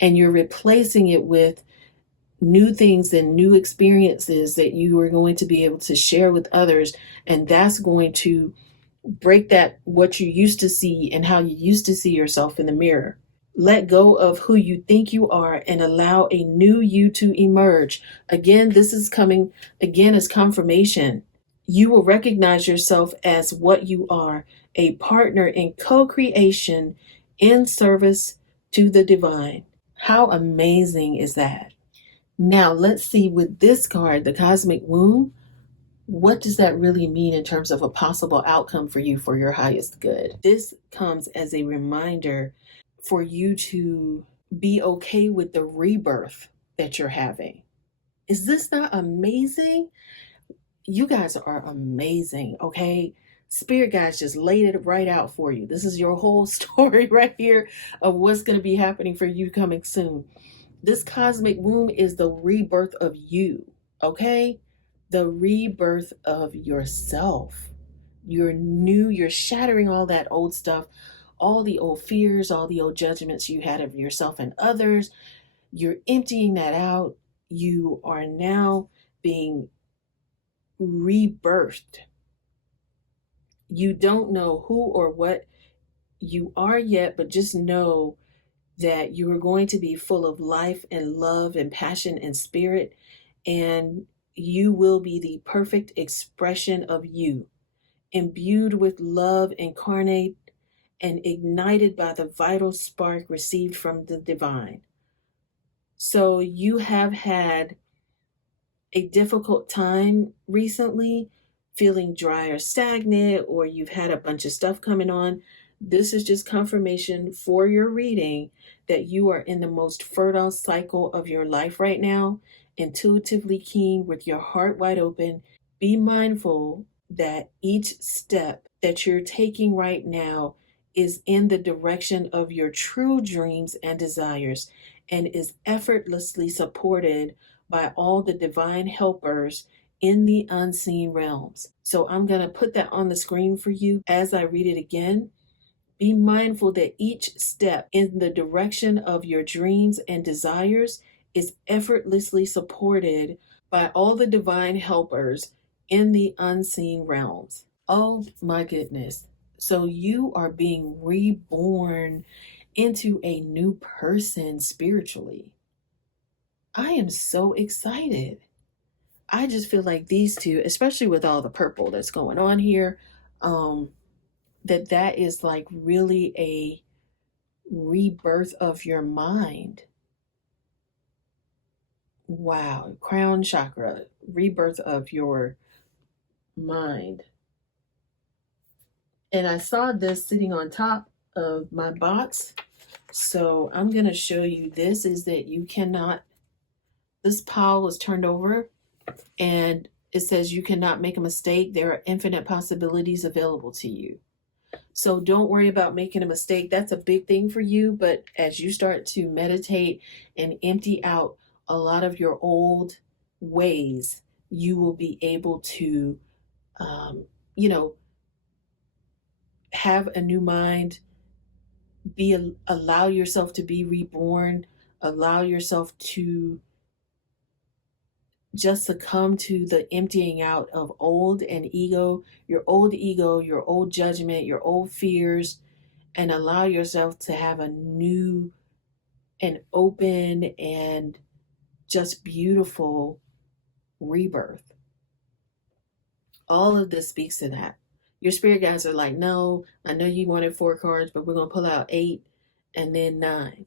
and you're replacing it with new things and new experiences that you are going to be able to share with others. And that's going to break that, what you used to see and how you used to see yourself in the mirror. Let go of who you think you are and allow a new you to emerge. Again, this is coming again as confirmation. You will recognize yourself as what you are, a partner in co creation in service to the divine. How amazing is that? Now, let's see with this card, the Cosmic Womb, what does that really mean in terms of a possible outcome for you for your highest good? This comes as a reminder for you to be okay with the rebirth that you're having. Is this not amazing? You guys are amazing, okay? Spirit guys just laid it right out for you. This is your whole story right here of what's going to be happening for you coming soon. This cosmic womb is the rebirth of you, okay? The rebirth of yourself. You're new, you're shattering all that old stuff, all the old fears, all the old judgments you had of yourself and others. You're emptying that out. You are now being rebirthed. You don't know who or what you are yet, but just know that you are going to be full of life and love and passion and spirit, and you will be the perfect expression of you, imbued with love incarnate and ignited by the vital spark received from the divine. So you have had a difficult time recently, feeling dry or stagnant, or you've had a bunch of stuff coming on. This is just confirmation for your reading that you are in the most fertile cycle of your life right now, intuitively keen with your heart wide open. Be mindful that each step that you're taking right now is in the direction of your true dreams and desires and is effortlessly supported by all the divine helpers in the unseen realms. So I'm going to put that on the screen for you as I read it again. Be mindful that each step in the direction of your dreams and desires is effortlessly supported by all the divine helpers in the unseen realms. Oh my goodness. So you are being reborn into a new person spiritually. I am so excited. I just feel like these two, especially with all the purple that's going on here, that is like really a rebirth of your mind. Wow, crown chakra, rebirth of your mind. And I saw this sitting on top of my box. So I'm going to show you this is that you cannot, this pile was turned over and it says you cannot make a mistake. There are infinite possibilities available to you. So don't worry about making a mistake. That's a big thing for you. But as you start to meditate and empty out a lot of your old ways, you will be able to, you know, have a new mind, allow yourself to be reborn, allow yourself to just succumb to the emptying out of old and ego, your old judgment, your old fears, and allow yourself to have a new and open and just beautiful rebirth. All of this speaks to that. Your spirit guides are like, no, I know you wanted 4 cards, but we're going to pull out 8 and then 9.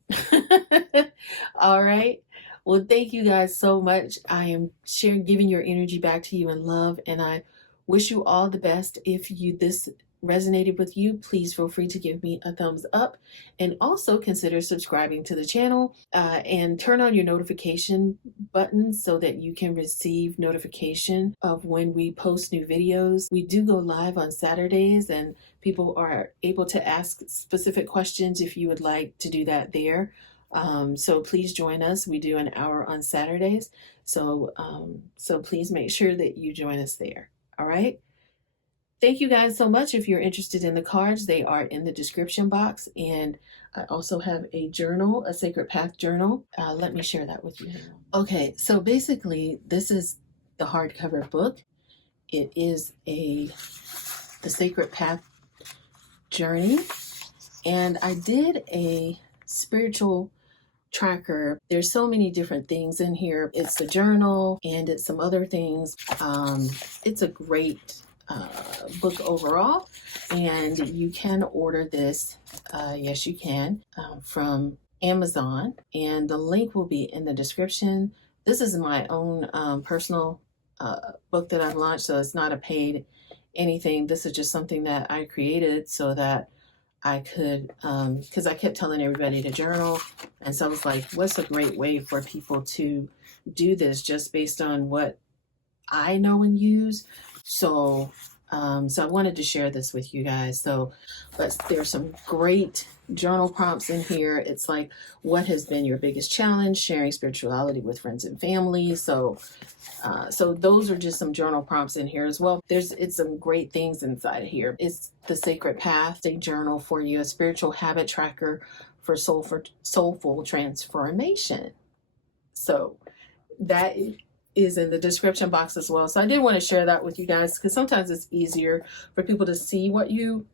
All right. Well, thank you guys so much. I am giving your energy back to you in love, and I wish you all the best. If this resonated with you, please feel free to give me a thumbs up, and also consider subscribing to the channel and turn on your notification button so that you can receive notification of when we post new videos. We do go live on Saturdays, and people are able to ask specific questions if you would like to do that there. So please join us. We do an hour on Saturdays. So please make sure that you join us there. All right. Thank you guys so much. If you're interested in the cards, they are in the description box. And I also have a journal, a Sacred Path journal. Let me share that with you now. Okay, so basically, this is the hardcover book. It is the Sacred Path journey. And I did a spiritual tracker. There's so many different things in here. It's the journal and it's some other things. It's a great book overall, and you can order this, yes you can, from Amazon, and the link will be in the description. This is my own personal book that I've launched, so it's not a paid anything. This is just something that I created so that I could, because I kept telling everybody to journal, and so I was like, what's a great way for people to do this just based on what I know and use. So I wanted to share this with you guys. So, but there's some great journal prompts in here. It's like, what has been your biggest challenge? Sharing spirituality with friends and family. So those are just some journal prompts in here as well. It's some great things inside of here. It's the Sacred Path, a journal for you, a spiritual habit tracker for soulful transformation. So that is in the description box as well. So I did want to share that with you guys because sometimes it's easier for people to see what you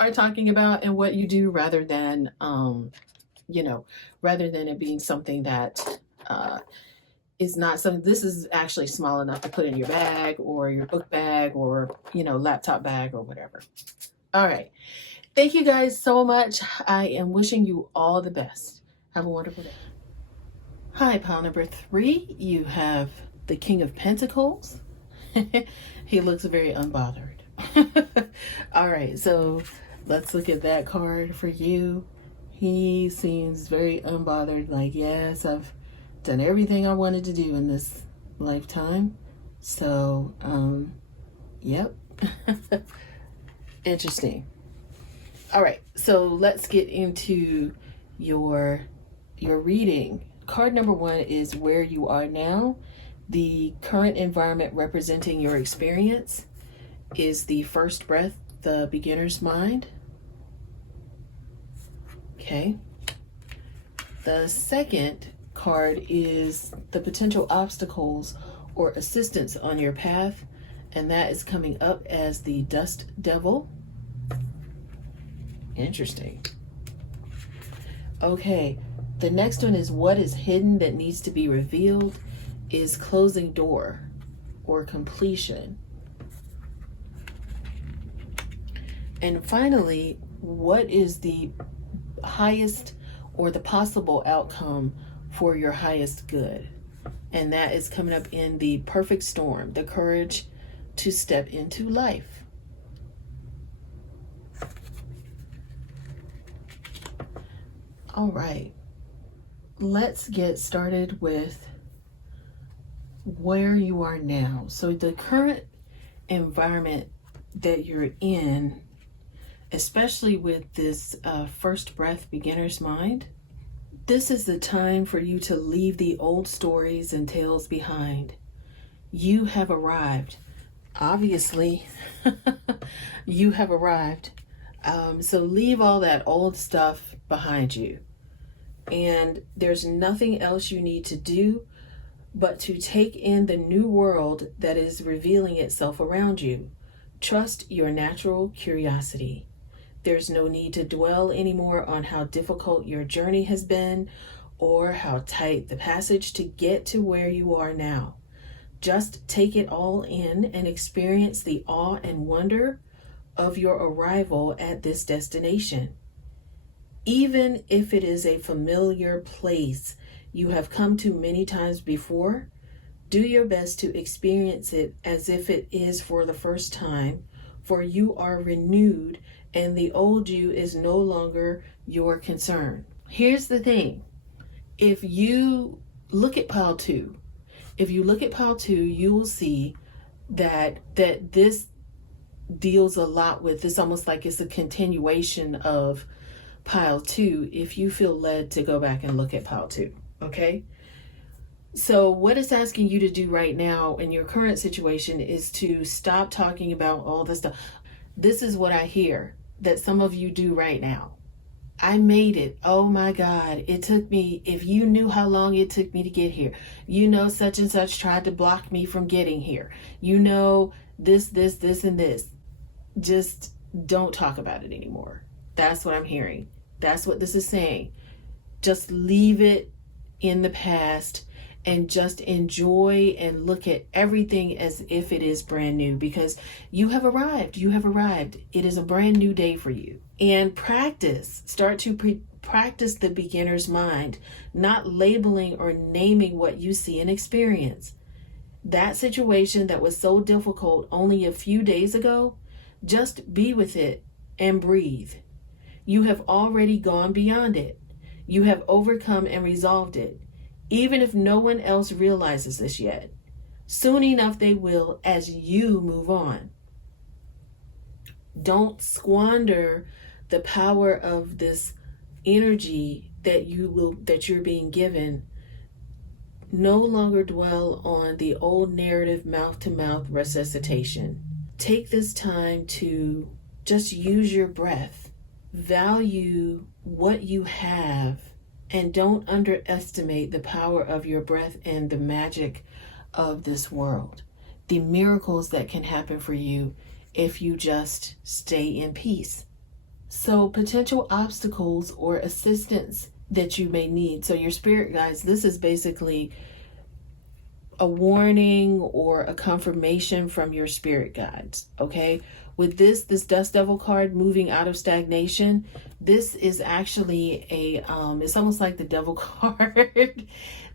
are talking about and what you do rather than, rather than it being something that is not something. This is actually small enough to put in your bag or your book bag or, laptop bag or whatever. All right. Thank you guys so much. I am wishing you all the best. Have a wonderful day. Hi, pile number 3. You have the King of Pentacles. He looks very unbothered. All right, so let's look at that card for you. He seems very unbothered, like, yes, I've done everything I wanted to do in this lifetime. So, yep. Interesting. All right, so let's get into your reading. Card number 1 is where you are now. The current environment representing your experience is the first breath, the beginner's mind. Okay. The second card is the potential obstacles or assistance on your path, and that is coming up as the dust devil. Interesting. Okay. The next one is what is hidden that needs to be revealed is closing door or completion. And finally, what is the highest or the possible outcome for your highest good? And that is coming up in the perfect storm, the courage to step into life. All right. Let's get started with where you are now. So the current environment that you're in, especially with this first breath beginner's mind, this is the time for you to leave the old stories and tales behind. You have arrived. Obviously, you have arrived. So leave all that old stuff behind you. And there's nothing else you need to do but to take in the new world that is revealing itself around you. Trust your natural curiosity. There's no need to dwell anymore on how difficult your journey has been or how tight the passage to get to where you are now. Just take it all in and experience the awe and wonder of your arrival at this destination. Even if it is a familiar place you have come to many times before, do your best to experience it as if it is for the first time, for you are renewed and the old you is no longer your concern. Here's the thing. If you look at pile 2, you will see that this deals a lot with, it's almost like it's a continuation of pile 2 if you feel led to go back and look at pile 2, okay? So what it's asking you to do right now in your current situation is to stop talking about all this stuff. This is what I hear that some of you do right now. I made it. Oh my God. It took me, if you knew how long it took me to get here, such and such tried to block me from getting here. This, and this. Just don't talk about it anymore. That's what I'm hearing. That's what this is saying. Just leave it in the past and just enjoy and look at everything as if it is brand new, because you have arrived. You have arrived. It is a brand new day for you. And start to practice the beginner's mind, not labeling or naming what you see and experience. That situation that was so difficult only a few days ago, just be with it and breathe. You have already gone beyond it. You have overcome and resolved it, even if no one else realizes this yet. Soon enough they will, as you move on. Don't squander the power of this energy that you're being given. No longer dwell on the old narrative mouth-to-mouth resuscitation. Take this time to just use your breath. Value what you have, and don't underestimate the power of your breath and the magic of this world. The miracles that can happen for you if you just stay in peace. So potential obstacles or assistance that you may need. So your spirit guides, this is basically a warning or a confirmation from your spirit guides, okay? With this dust devil card, moving out of stagnation, this is actually it's almost like the devil card,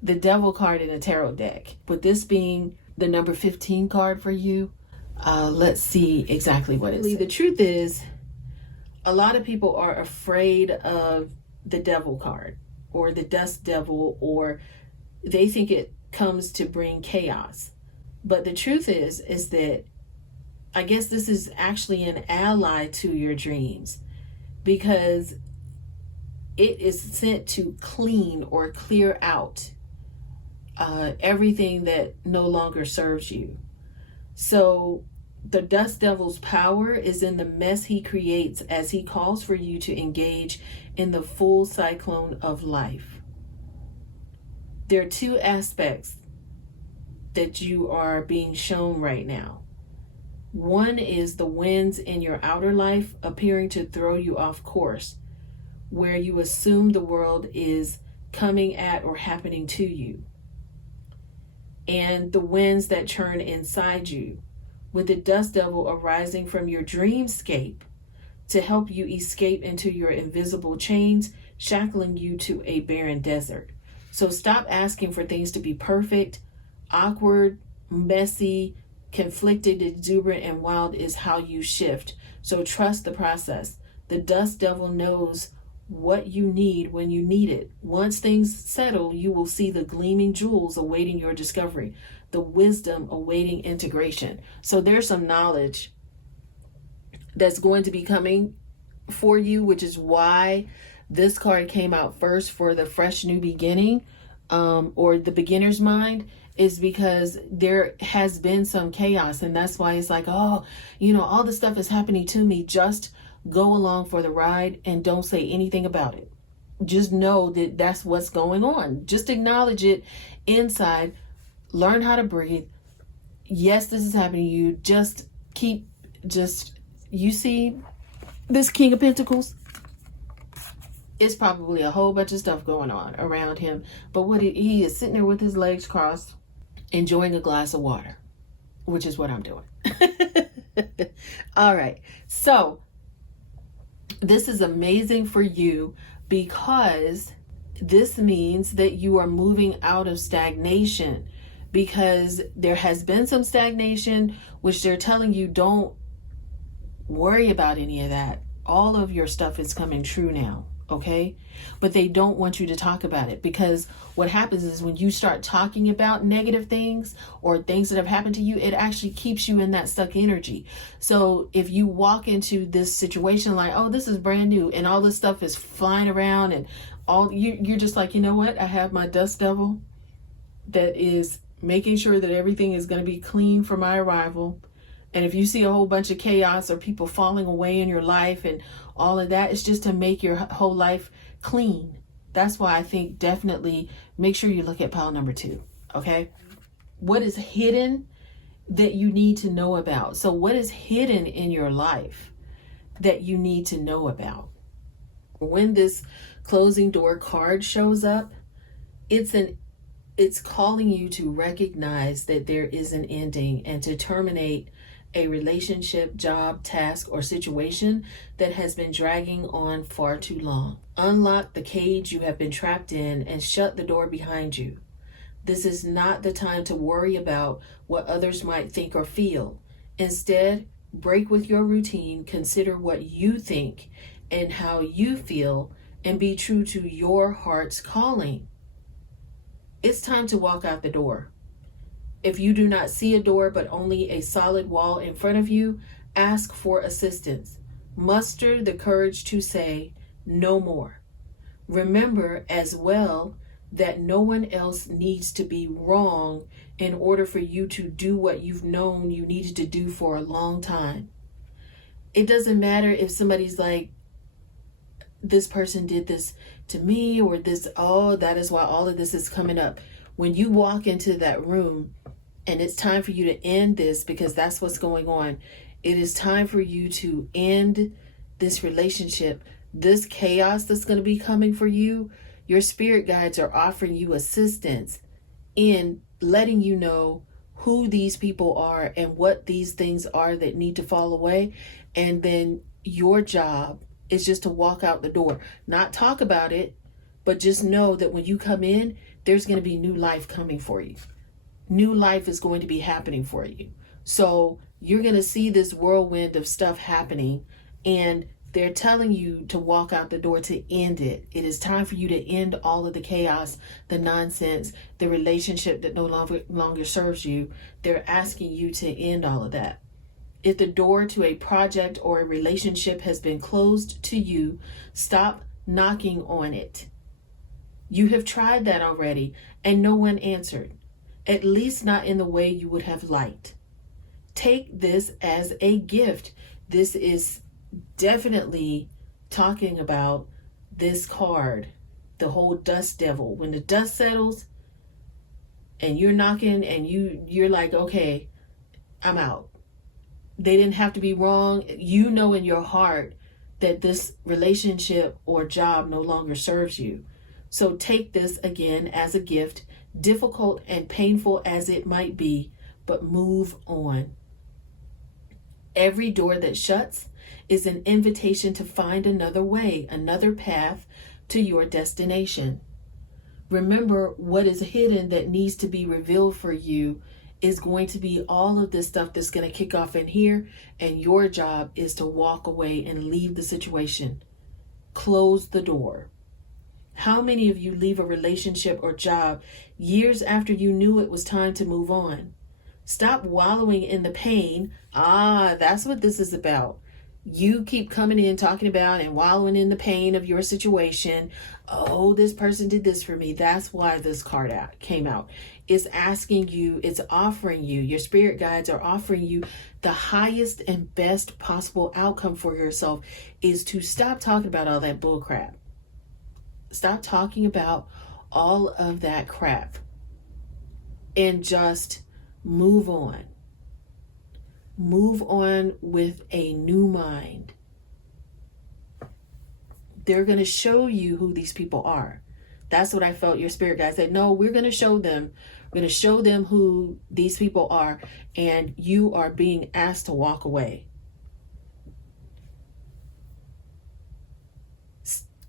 the devil card in a tarot deck. With this being the number 15 card for you, let's see exactly what it is. The truth is, a lot of people are afraid of the devil card or the dust devil, or they think it comes to bring chaos. But the truth is that I guess this is actually an ally to your dreams, because it is sent to clean or clear out everything that no longer serves you. So the dust devil's power is in the mess he creates as he calls for you to engage in the full cyclone of life. There are two aspects that you are being shown right now. One is the winds in your outer life appearing to throw you off course, where you assume the world is coming at or happening to you. And the winds that churn inside you, with the dust devil arising from your dreamscape to help you escape into your invisible chains, shackling you to a barren desert. So stop asking for things to be perfect. Awkward, messy, conflicted, exuberant, and wild is how you shift. So trust the process. The dust devil knows what you need when you need it. Once things settle, you will see the gleaming jewels awaiting your discovery, the wisdom awaiting integration. So there's some knowledge that's going to be coming for you, which is why this card came out first for the fresh new beginning, or the beginner's mind, is because there has been some chaos. And that's why it's like, all this stuff is happening to me. Just go along for the ride and don't say anything about it. Just know that that's what's going on. Just acknowledge it inside. Learn how to breathe. Yes, this is happening to you. You see this King of Pentacles? It's probably a whole bunch of stuff going on around him. But he is sitting there with his legs crossed, enjoying a glass of water, which is what I'm doing. All right. So this is amazing for you, because this means that you are moving out of stagnation, because there has been some stagnation, which they're telling you don't worry about any of that. All of your stuff is coming true now. Okay, but they don't want you to talk about it, because what happens is when you start talking about negative things or things that have happened to you, it actually keeps you in that stuck energy. So if you walk into this situation like, oh, this is brand new, and all this stuff is flying around, and you're just like, you know what? I have my dust devil. that is making sure that everything is going to be clean for my arrival. And if you see a whole bunch of chaos or people falling away in your life and all of that, it's just to make your whole life clean. That's why I think definitely make sure you look at pile number 2. Okay. What is hidden that you need to know about? So what is hidden in your life that you need to know about? When this closing door card shows up, it's calling you to recognize that there is an ending and to terminate a relationship, job, task, or situation that has been dragging on far too long. Unlock the cage you have been trapped in and shut the door behind you. This is not the time to worry about what others might think or feel. Instead, break with your routine, consider what you think and how you feel, and be true to your heart's calling. It's time to walk out the door. If you do not see a door but only a solid wall in front of you, ask for assistance. Muster the courage to say no more. Remember as well that no one else needs to be wrong in order for you to do what you've known you needed to do for a long time. It doesn't matter if somebody's like, this person did this to me, or this, oh, that is why all of this is coming up. When you walk into that room and it's time for you to end this, because that's what's going on, it is time for you to end this relationship, this chaos that's going to be coming for you. Your spirit guides are offering you assistance in letting you know who these people are and what these things are that need to fall away. And then your job is just to walk out the door, not talk about it, but just know that when you come in, there's going to be new life coming for you. New life is going to be happening for you. So you're going to see this whirlwind of stuff happening, and they're telling you to walk out the door to end it. It is time for you to end all of the chaos, the nonsense, the relationship that no longer serves you. They're asking you to end all of that. If the door to a project or a relationship has been closed to you, stop knocking on it. You have tried that already and no one answered, at least not in the way you would have liked. Take this as a gift. This is definitely talking about this card, the whole dust devil. When the dust settles and you're knocking and you're like, okay, I'm out. They didn't have to be wrong. You know in your heart that this relationship or job no longer serves you. So take this again as a gift, difficult and painful as it might be, but move on. Every door that shuts is an invitation to find another way, another path to your destination. Remember, what is hidden that needs to be revealed for you is going to be all of this stuff that's going to kick off in here, and your job is to walk away and leave the situation. Close the door. How many of you leave a relationship or job years after you knew it was time to move on? Stop wallowing in the pain. That's what this is about. You keep coming in talking about and wallowing in the pain of your situation. Oh, this person did this for me. That's why this card came out. It's asking you, it's offering you, your spirit guides are offering you the highest and best possible outcome for yourself is to stop talking about all that bull crap. Stop talking about all of that crap and just move on. Move on with a new mind. They're going to show you who these people are. That's what I felt your spirit guide said. No, we're going to show them. We're going to show them who these people are, and you are being asked to walk away.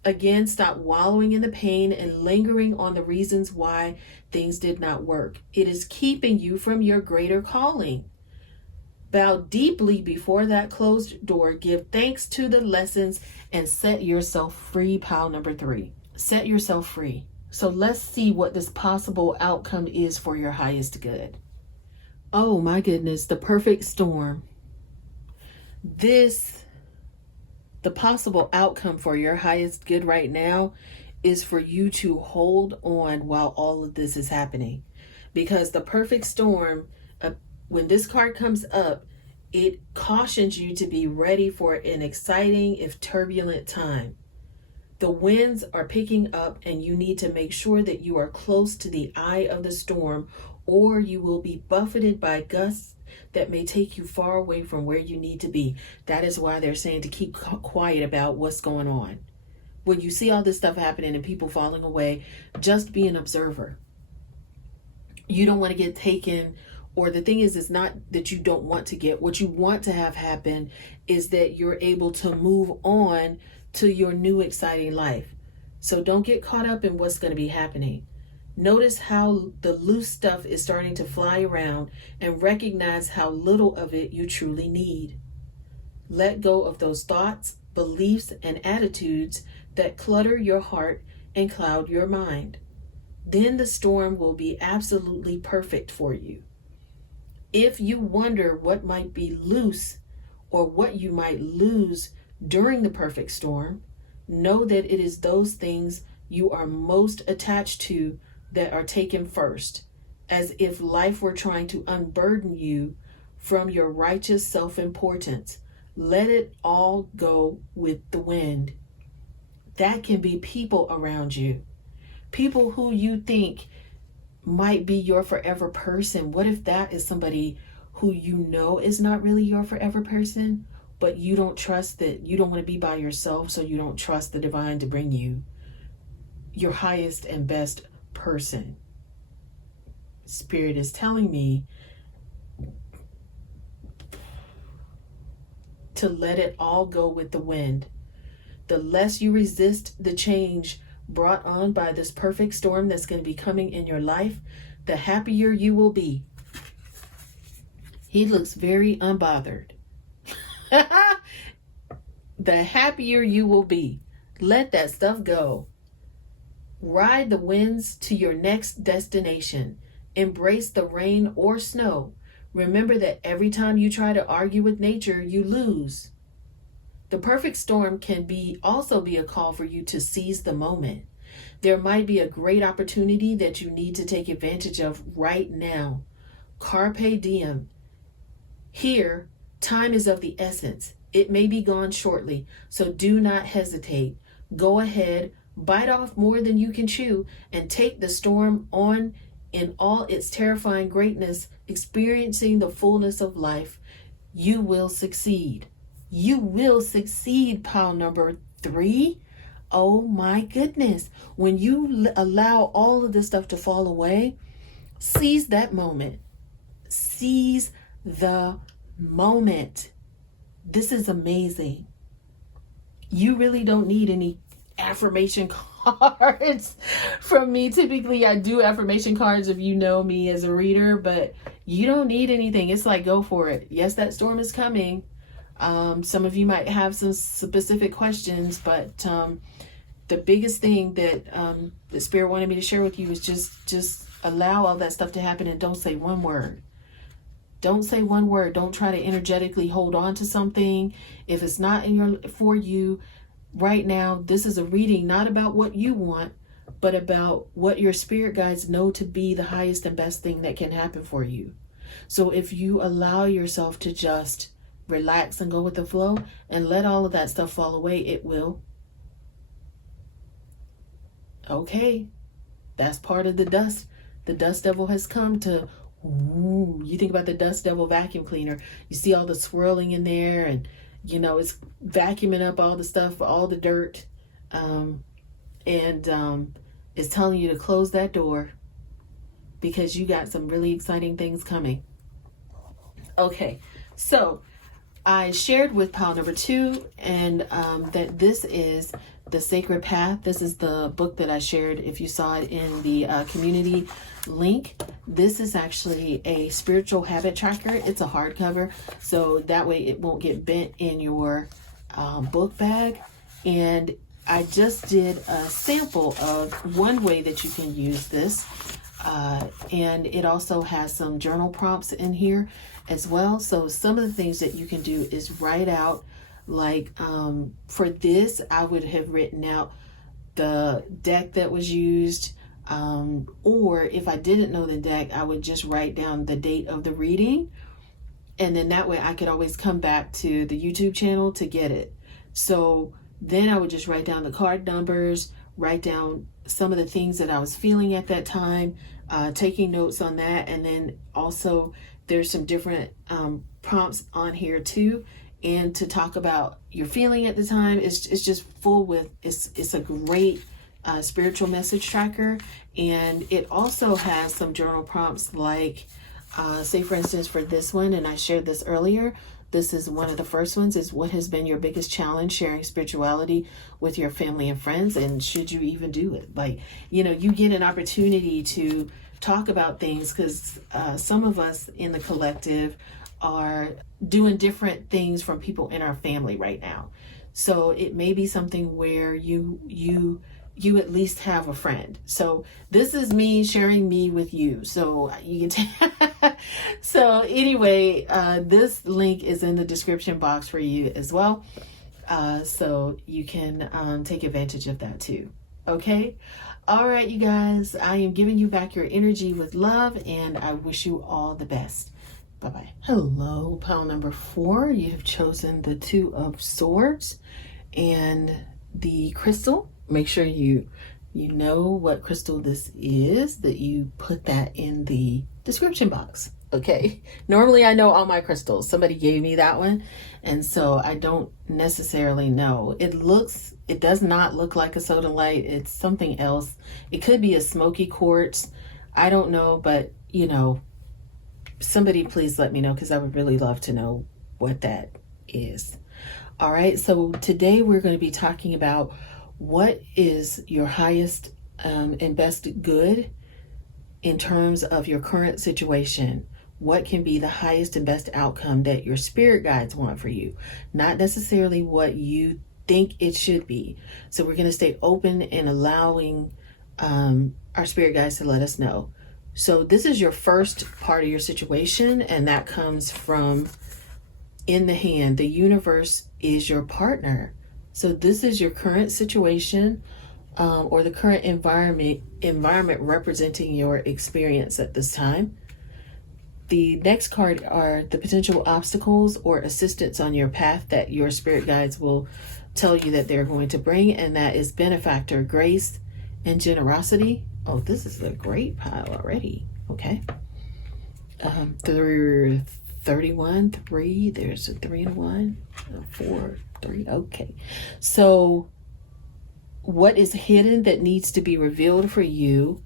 Again, stop wallowing in the pain and lingering on the reasons why things did not work. It is keeping you from your greater calling. Bow deeply before that closed door. Give thanks to the lessons and set yourself free. Pile number 3. Set yourself free. So let's see what this possible outcome is for your highest good. Oh my goodness, the perfect storm. The possible outcome for your highest good right now is for you to hold on while all of this is happening. because the perfect storm, when this card comes up, it cautions you to be ready for an exciting, if turbulent time. The winds are picking up, and you need to make sure that you are close to the eye of the storm, or you will be buffeted by gusts that may take you far away from where you need to be. That is why they're saying to keep quiet about what's going on. When you see all this stuff happening and people falling away, just be an observer. You don't want to get taken, or the thing is, it's not that you don't want to get. What you want to have happen is that you're able to move on to your new exciting life. So don't get caught up in what's going to be happening. Notice how the loose stuff is starting to fly around, and recognize how little of it you truly need. Let go of those thoughts, beliefs, and attitudes that clutter your heart and cloud your mind. Then the storm will be absolutely perfect for you. If you wonder what might be loose or what you might lose during the perfect storm, know that it is those things you are most attached to that are taken first, as if life were trying to unburden you from your righteous self-importance. Let it all go with the wind. That can be people around you, people who you think might be your forever person. What if that is somebody who you know is not really your forever person, but you don't trust that, you don't want to be by yourself, so you don't trust the divine to bring you your highest and best person. Spirit is telling me to let it all go with the wind. The less you resist the change brought on by this perfect storm that's going to be coming in your life, the happier you will be. He looks very unbothered. The happier you will be. Let that stuff go. Ride the winds to your next destination. Embrace the rain or snow. Remember that every time you try to argue with nature, you lose. The perfect storm can also be a call for you to seize the moment. There might be a great opportunity that you need to take advantage of right now. Carpe diem. Here, time is of the essence. It may be gone shortly, so do not hesitate. Go ahead, bite off more than you can chew, and take the storm on in all its terrifying greatness, experiencing the fullness of life. You will succeed. You will succeed, pile number 3. Oh my goodness. When you allow all of this stuff to fall away, seize that moment. Seize the moment. This is amazing. You really don't need any affirmation cards from me. Typically, I do affirmation cards if you know me as a reader, but you don't need anything. It's like, go for it. Yes, that storm is coming. Some of you might have some specific questions, but the biggest thing that the Spirit wanted me to share with you is just allow all that stuff to happen, and don't say one word. Don't say one word. Don't try to energetically hold on to something. If it's not for you right now, this is a reading not about what you want, but about what your spirit guides know to be the highest and best thing that can happen for you. So if you allow yourself to just relax and go with the flow and let all of that stuff fall away, it will. Okay, that's part of the dust. The dust devil has come to, you think about the dust devil vacuum cleaner. You see all the swirling in there, and it's vacuuming up all the stuff, all the dirt, and it's telling you to close that door because you got some really exciting things coming. Okay, so I shared with pile number 2 and that this is The Sacred Path. This is the book that I shared if you saw it in the community link. This is actually a spiritual habit tracker. It's a hardcover, so that way it won't get bent in your book bag. And I just did a sample of one way that you can use this. And it also has some journal prompts in here as well. So some of the things that you can do is write out, like for this, I would have written out the deck that was used, Or if I didn't know the deck, I would just write down the date of the reading. And then that way I could always come back to the YouTube channel to get it. So then I would just write down the card numbers, write down some of the things that I was feeling at that time, taking notes on that. And then also there's some different prompts on here too. And to talk about your feeling at the time, it's just full with, it's a great spiritual message tracker. And it also has some journal prompts like, say for instance, for this one, and I shared this earlier, this is one of the first ones, is what has been your biggest challenge sharing spirituality with your family and friends, and should you even do it? Like, you know, you get an opportunity to talk about things because some of us in the collective are doing different things from people in our family right now. So it may be something where you at least have a friend. So this is me sharing me with you. So you can so anyway, this link is in the description box for you as well. So you can take advantage of that too. Okay. All right, you guys, I am giving you back your energy with love, and I wish you all the best. Bye-bye. Hello, pile number 4. You have chosen the 2 of Swords and the crystal. Make sure you know what crystal this is, that you put that in the description box. Okay. Normally I know all my crystals. Somebody gave me that one, and so I don't necessarily know. It does not look like a sodalite. It's something else. It could be a smoky quartz. I don't know, but you know, somebody please let me know, because I would really love to know what that is. All right. So today we're going to be talking about what is your highest and best good in terms of your current situation. What can be the highest and best outcome that your spirit guides want for you? Not necessarily what you think it should be. So we're going to stay open and allowing our spirit guides to let us know. So this is your first part of your situation, and that comes from in the hand. The universe is your partner. So this is your current situation or the current environment representing your experience at this time. The next card are the potential obstacles or assistance on your path that your spirit guides will tell you that they're going to bring, and that is benefactor, grace, and generosity. Oh, this is a great pile already. Okay. 31, 3, there's a 3 and 1, 4, 3. Okay. So what is hidden that needs to be revealed for you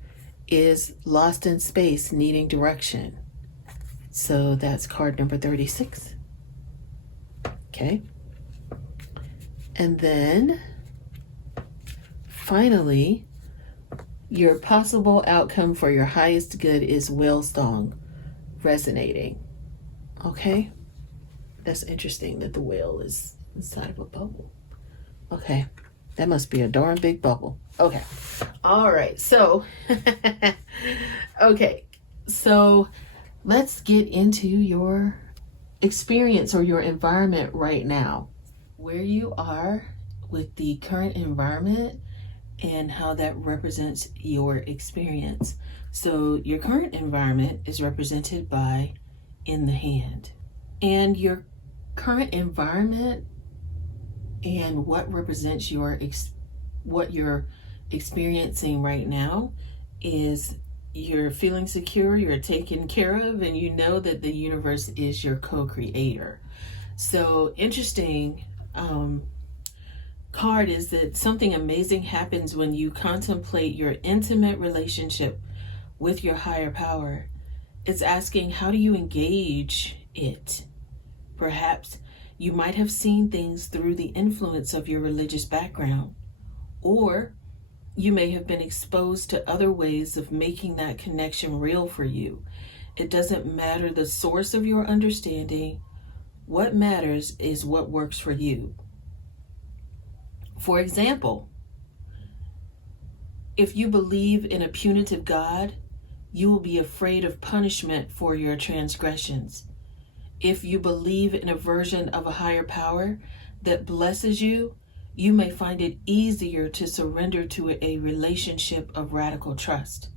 is lost in space, needing direction. So that's card number 36. Okay. And then finally, your possible outcome for your highest good is whalestone resonating. Okay. That's interesting that the whale is inside of a bubble. Okay. That must be a darn big bubble. Okay. All right. So, okay. So let's get into your experience or your environment right now. Where you are with the current environment and how that represents your experience. So your current environment is represented by in the hand. And your current environment and what represents what you're experiencing right now is you're feeling secure, you're taken care of, and you know that the universe is your co-creator. So interesting card is that something amazing happens when you contemplate your intimate relationship with your higher power. It's asking, how do you engage it? Perhaps you might have seen things through the influence of your religious background, or you may have been exposed to other ways of making that connection real for you. It doesn't matter the source of your understanding. What matters is what works for you. For example, if you believe in a punitive God, you will be afraid of punishment for your transgressions. If you believe in a version of a higher power that blesses you, you may find it easier to surrender to a relationship of radical trust.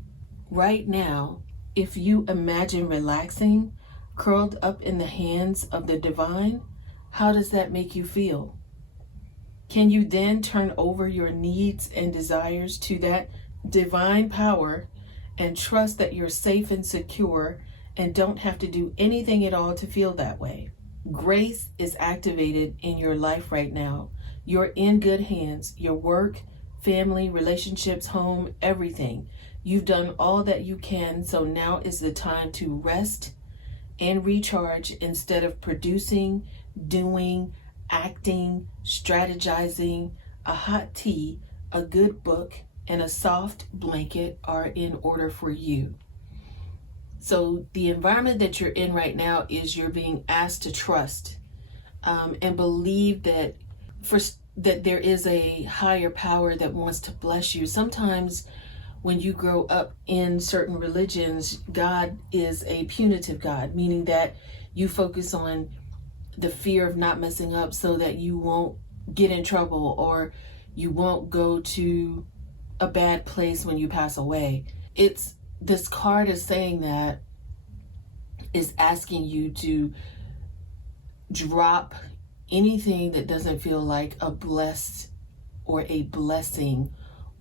Right now, if you imagine relaxing, curled up in the hands of the divine, how does that make you feel? Can you then turn over your needs and desires to that divine power and trust that you're safe and secure and don't have to do anything at all to feel that way? Grace is activated in your life right now. You're in good hands. Your work, family, relationships, home, everything. You've done all that you can, so now is the time to rest and recharge instead of producing, doing, acting, strategizing. A hot tea, a good book, and a soft blanket are in order for you. So the environment that you're in right now is you're being asked to trust and believe that that there is a higher power that wants to bless you. Sometimes when you grow up in certain religions, God is a punitive God, meaning that you focus on the fear of not messing up so that you won't get in trouble or you won't go to a bad place when you pass away. This card is saying that, is asking you to drop anything that doesn't feel like a blessed or a blessing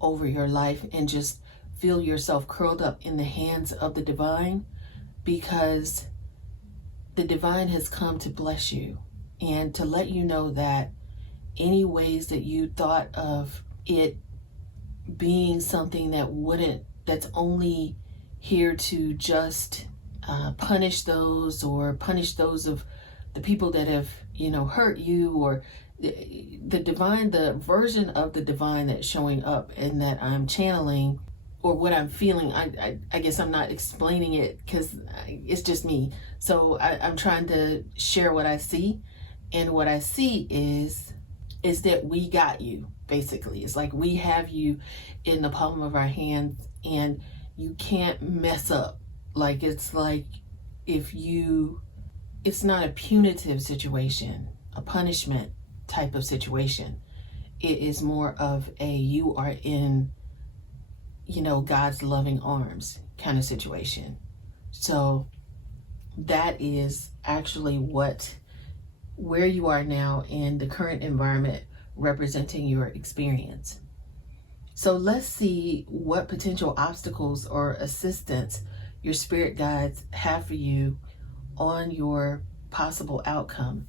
over your life and just feel yourself curled up in the hands of the divine, because the divine has come to bless you and to let you know that any ways that you thought of it being something that's only here to just punish those of the people that have, hurt you, or the divine, the version of the divine that's showing up and that I'm channeling, or what I'm feeling. I guess I'm not explaining it because it's just me. So I'm trying to share what I see. And what I see is that we got you, basically. It's like we have you in the palm of our hands and you can't mess up. It's like it's not a punitive situation, a punishment type of situation. It is more of you are in, God's loving arms kind of situation. So that is actually where you are now in the current environment, representing your experience. So let's see what potential obstacles or assistance your spirit guides have for you on your possible outcome.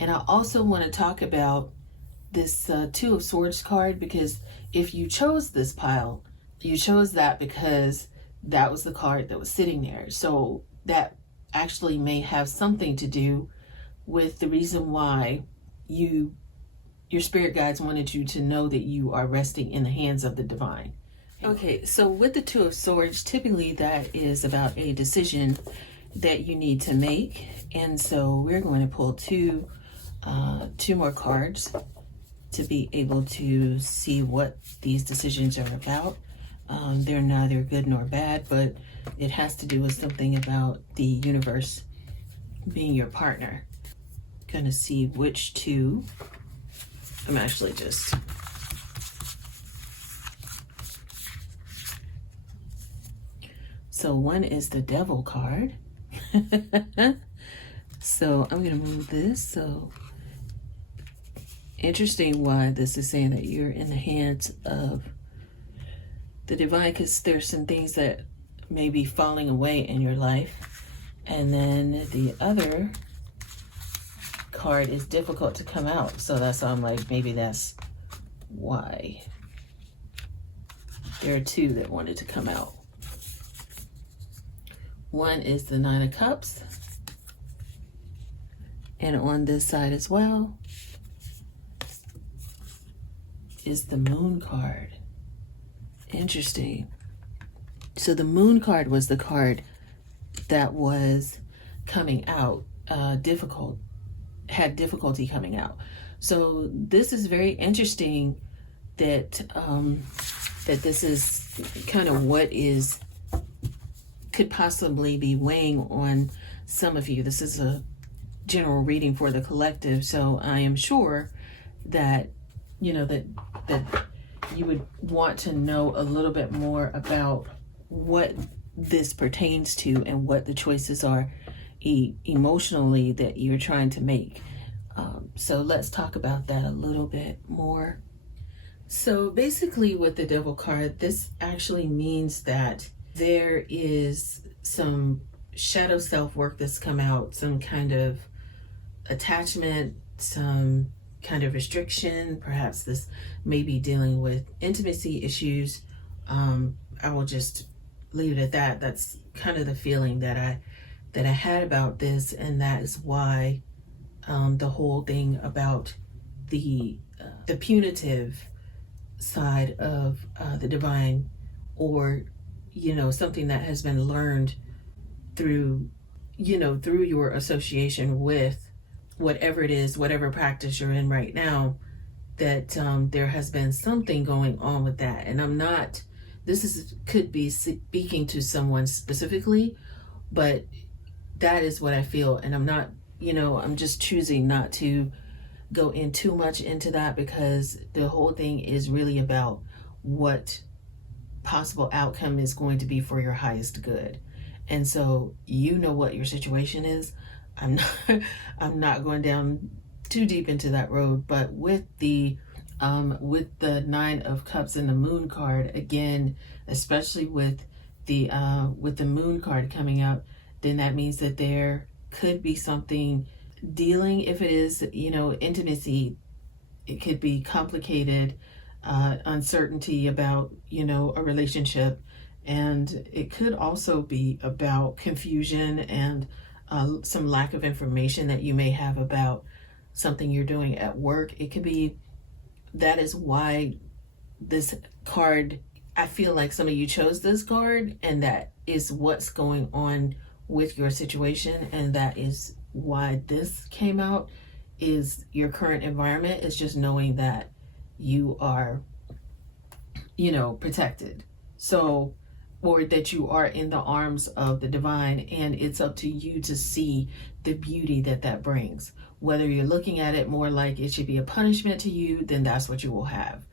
And I also want to talk about this Two of Swords card, because if you chose this pile, you chose that because that was the card that was sitting there. So that actually may have something to do with the reason why your spirit guides wanted you to know that you are resting in the hands of the divine. Okay, so with the Two of Swords, typically that is about a decision that you need to make. And so we're going to pull two more cards to be able to see what these decisions are about. They're neither good nor bad, but it has to do with something about the universe being your partner. Gonna see which two. I'm actually just so one is the Devil card. So I'm gonna move this. So interesting why this is saying that you're in the hands of the divine, because there's some things that may be falling away in your life. And then the other card is difficult to come out. So that's why I'm like, maybe that's why. There are two that wanted to come out. One is the Nine of Cups. And on this side as well is the Moon card. Interesting. So the Moon card was the card that was coming out, had difficulty coming out. So this is very interesting that that this is kind of what could possibly be weighing on some of you. This is a general reading for the collective, so I am sure that that you would want to know a little bit more about what this pertains to and what the choices are emotionally that you're trying to make. So let's talk about that a little bit more. So basically with the Devil card, this actually means that there is some shadow self work that's come out, some kind of attachment, some kind of restriction. Perhaps this may be dealing with intimacy issues. I will just leave it at that. That's kind of the feeling that I had about this, and that is why the whole thing about the punitive side of the divine, or something that has been learned through your association with whatever it is, whatever practice you're in right now, that there has been something going on with that. And could be speaking to someone specifically, but that is what I feel. And I'm just choosing not to go in too much into that, because the whole thing is really about what possible outcome is going to be for your highest good. And so what your situation is. I'm not going down too deep into that road, but with the Nine of Cups and the Moon card, again, especially with the Moon card coming out, then that means that there could be something dealing, if it is, intimacy, it could be complicated, uncertainty about, a relationship. And it could also be about confusion and some lack of information that you may have about something you're doing at work. It could be, that is why this card, I feel like some of you chose this card, and that is what's going on with your situation, and that is why this came out, is your current environment is just knowing that you are, protected. So, or that you are in the arms of the divine, and it's up to you to see the beauty that brings. Whether you're looking at it more like it should be a punishment to you, then that's what you will have.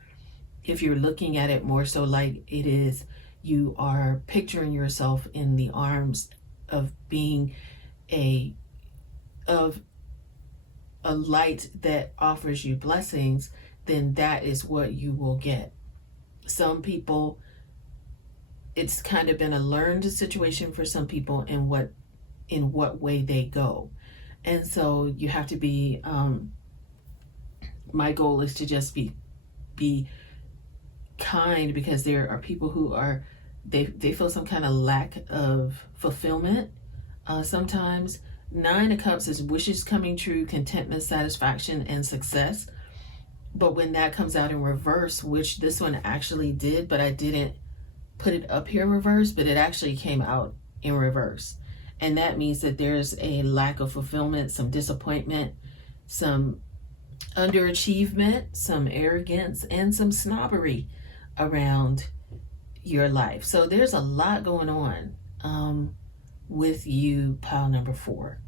If you're looking at it more so like it is, you are picturing yourself in the arms of being a light that offers you blessings, then that is what you will get. Some people, it's kind of been a learned situation for some people in what way they go. And so you have to be, my goal is to just be kind, because there are people who are, they feel some kind of lack of fulfillment. Sometimes 9 of Cups is wishes coming true, contentment, satisfaction, and success. But when that comes out in reverse, which this one actually did, but I didn't put it up here in reverse, but it actually came out in reverse. And that means that there's a lack of fulfillment, some disappointment, some underachievement, some arrogance, and some snobbery around your life. So there's a lot going on with you, pile number 4.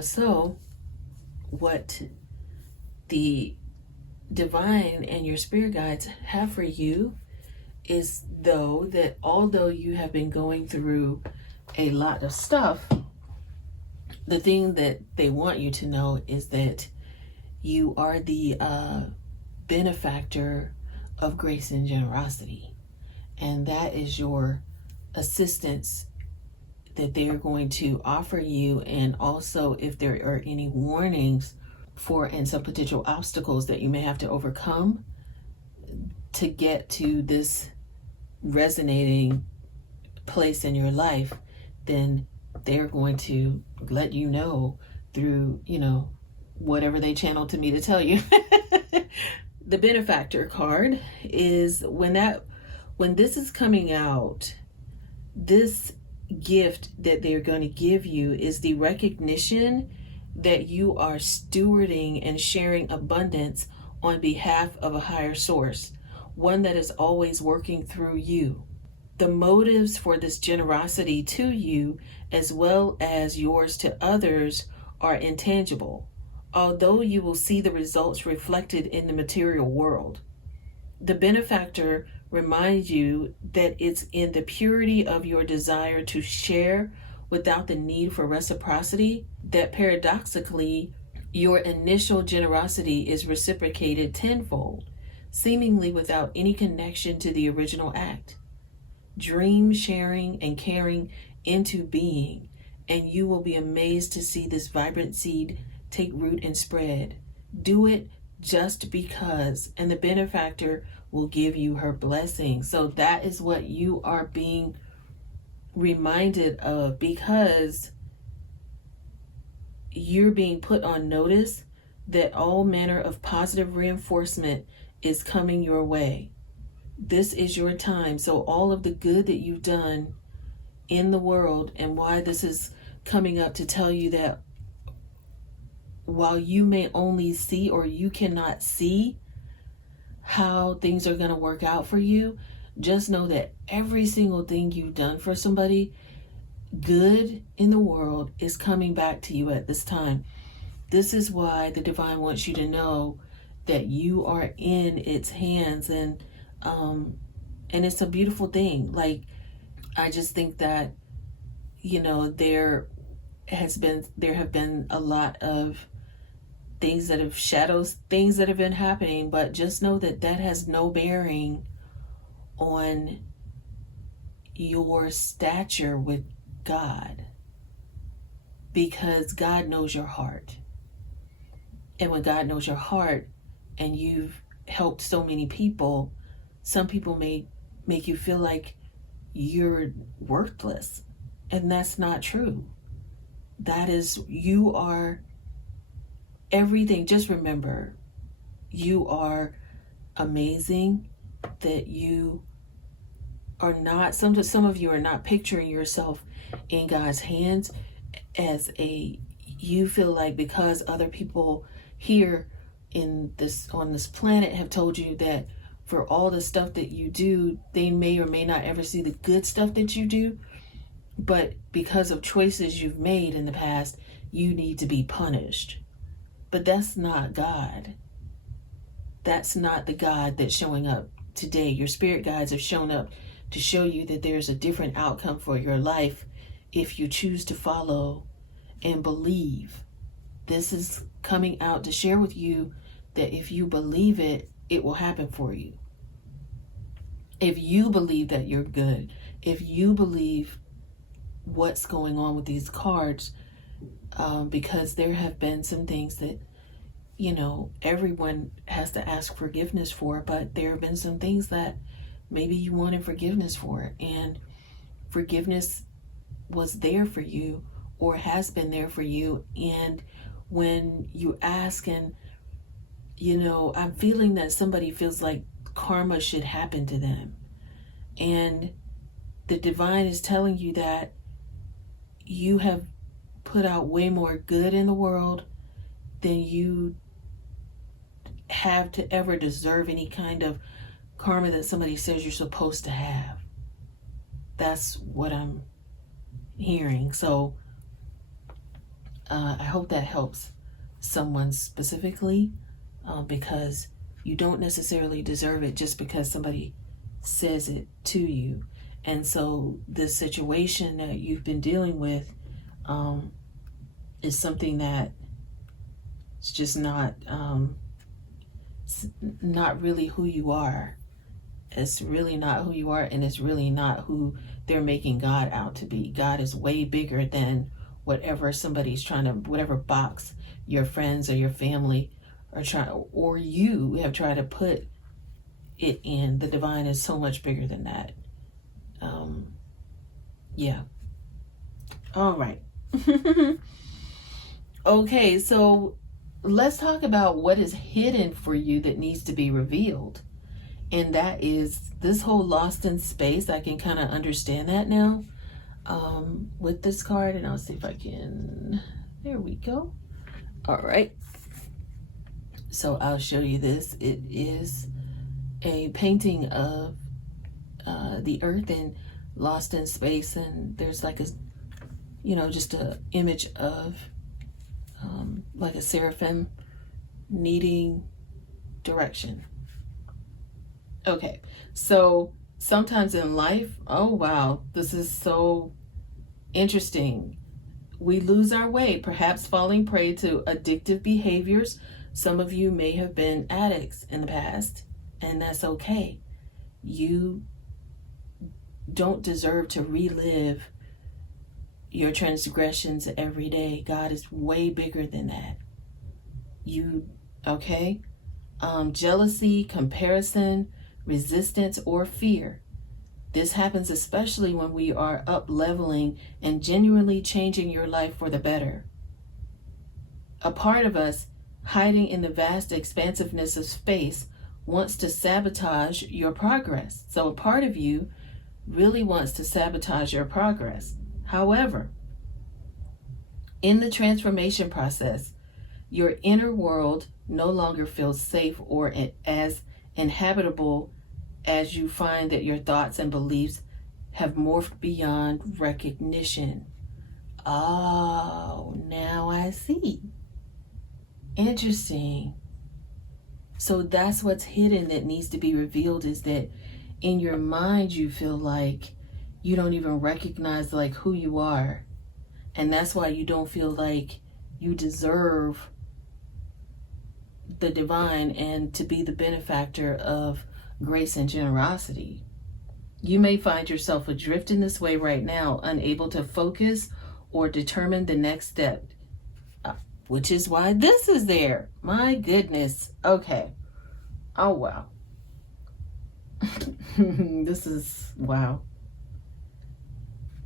So what the divine and your spirit guides have for you is, although you have been going through a lot of stuff, the thing that they want you to know is that you are the benefactor of grace and generosity. And that is your assistance that they are going to offer you. And also, if there are any warnings and some potential obstacles that you may have to overcome to get to this resonating place in your life, then they're going to let you know through, whatever they channel to me to tell you. The benefactor card is when this is coming out, this gift that they're going to give you is the recognition that you are stewarding and sharing abundance on behalf of a higher source, one that is always working through you. The motives for this generosity to you, as well as yours to others, are intangible, although you will see the results reflected in the material world. The benefactor reminds you that it's in the purity of your desire to share without the need for reciprocity that paradoxically your initial generosity is reciprocated tenfold, seemingly without any connection to the original act. Dream sharing and caring into being, and you will be amazed to see this vibrant seed take root and spread. Do it just because, and the benefactor will give you her blessing. So that is what you are being reminded of, because you're being put on notice that all manner of positive reinforcement is coming your way. This is your time. So all of the good that you've done in the world, and why this is coming up to tell you that while you may only see, or you cannot see how things are going to work out for you, just know that every single thing you've done for somebody good in the world is coming back to you at this time. This is why the divine wants you to know that you are in its hands, and it's a beautiful thing. Like, I just think that, there have been a lot of things that have shadows, things that have been happening, but just know that that has no bearing on your stature with God, because God knows your heart. And when God knows your heart, and you've helped so many people, some people may make you feel like you're worthless, and that's not true. That is, you are everything. Just remember, you are amazing, that you are not, some of you are not picturing yourself in God's hands as you feel like because other people here on this planet have told you that for all the stuff that you do, they may or may not ever see the good stuff that you do, but because of choices you've made in the past, you need to be punished. But that's not God. That's not the God that's showing up today. Your spirit guides have shown up to show you that there's a different outcome for your life if you choose to follow and believe. This is coming out to share with you that if you believe it, it will happen for you. If you believe that you're good, if you believe what's going on with these cards, because there have been some things that, everyone has to ask forgiveness for, but there have been some things that maybe you wanted forgiveness for, and forgiveness was there for you, or has been there for you. And when you ask, and I'm feeling that somebody feels like karma should happen to them, and the divine is telling you that you have put out way more good in the world than you have to ever deserve any kind of karma that somebody says you're supposed to have. That's what I'm hearing. So I hope that helps someone specifically, because you don't necessarily deserve it just because somebody says it to you. And so this situation that you've been dealing with is something that it's just not really who you are. It's really not who you are, and it's really not who they're making God out to be. God is way bigger than whatever somebody's whatever box your friends or your family are trying, or you have tried to put it in. The divine is so much bigger than that. Yeah. All right. Okay, so let's talk about what is hidden for you that needs to be revealed. And that is this whole lost in space. I can kind of understand that now with this card. And I'll see if I can, there we go. All right. So I'll show you this. It is a painting of the earth and lost in space. And there's like a, just a image of like a seraphim needing direction. Okay, so sometimes in life, oh wow, this is so interesting. We lose our way, perhaps falling prey to addictive behaviors. Some of you may have been addicts in the past, and that's okay. You don't deserve to relive your transgressions every day. God is way bigger than that. Okay? Jealousy, comparison, resistance, or fear. This happens especially when we are up leveling and genuinely changing your life for the better. A part of us, hiding in the vast expansiveness of space, wants to sabotage your progress. So a part of you really wants to sabotage your progress. However, in the transformation process, your inner world no longer feels safe or as inhabitable as you find that your thoughts and beliefs have morphed beyond recognition. Oh, now I see. Interesting. So that's what's hidden that needs to be revealed, is that in your mind you feel like you don't even recognize like who you are. And that's why you don't feel like you deserve the divine and to be the benefactor of grace and generosity. You may find yourself adrift in this way right now, unable to focus or determine the next step, which is why this is there. My goodness. Okay. Oh, wow. This is wow.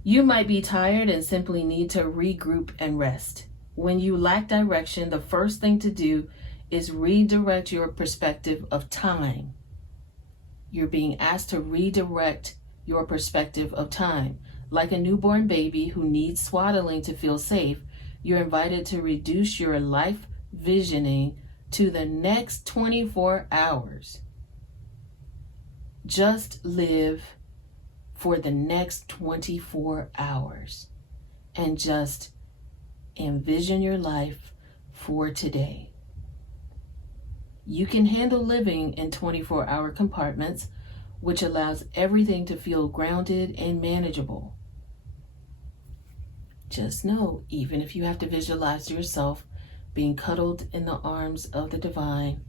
You might be tired and simply need to regroup and rest. When you lack direction, the first thing to do is redirect your perspective of time. You're being asked to redirect your perspective of time. Like a newborn baby who needs swaddling to feel safe, you're invited to reduce your life visioning to the next 24 hours. Just live for the next 24 hours and just envision your life for today. You can handle living in 24-hour compartments, which allows everything to feel grounded and manageable. Just know, even if you have to visualize yourself being cuddled in the arms of the divine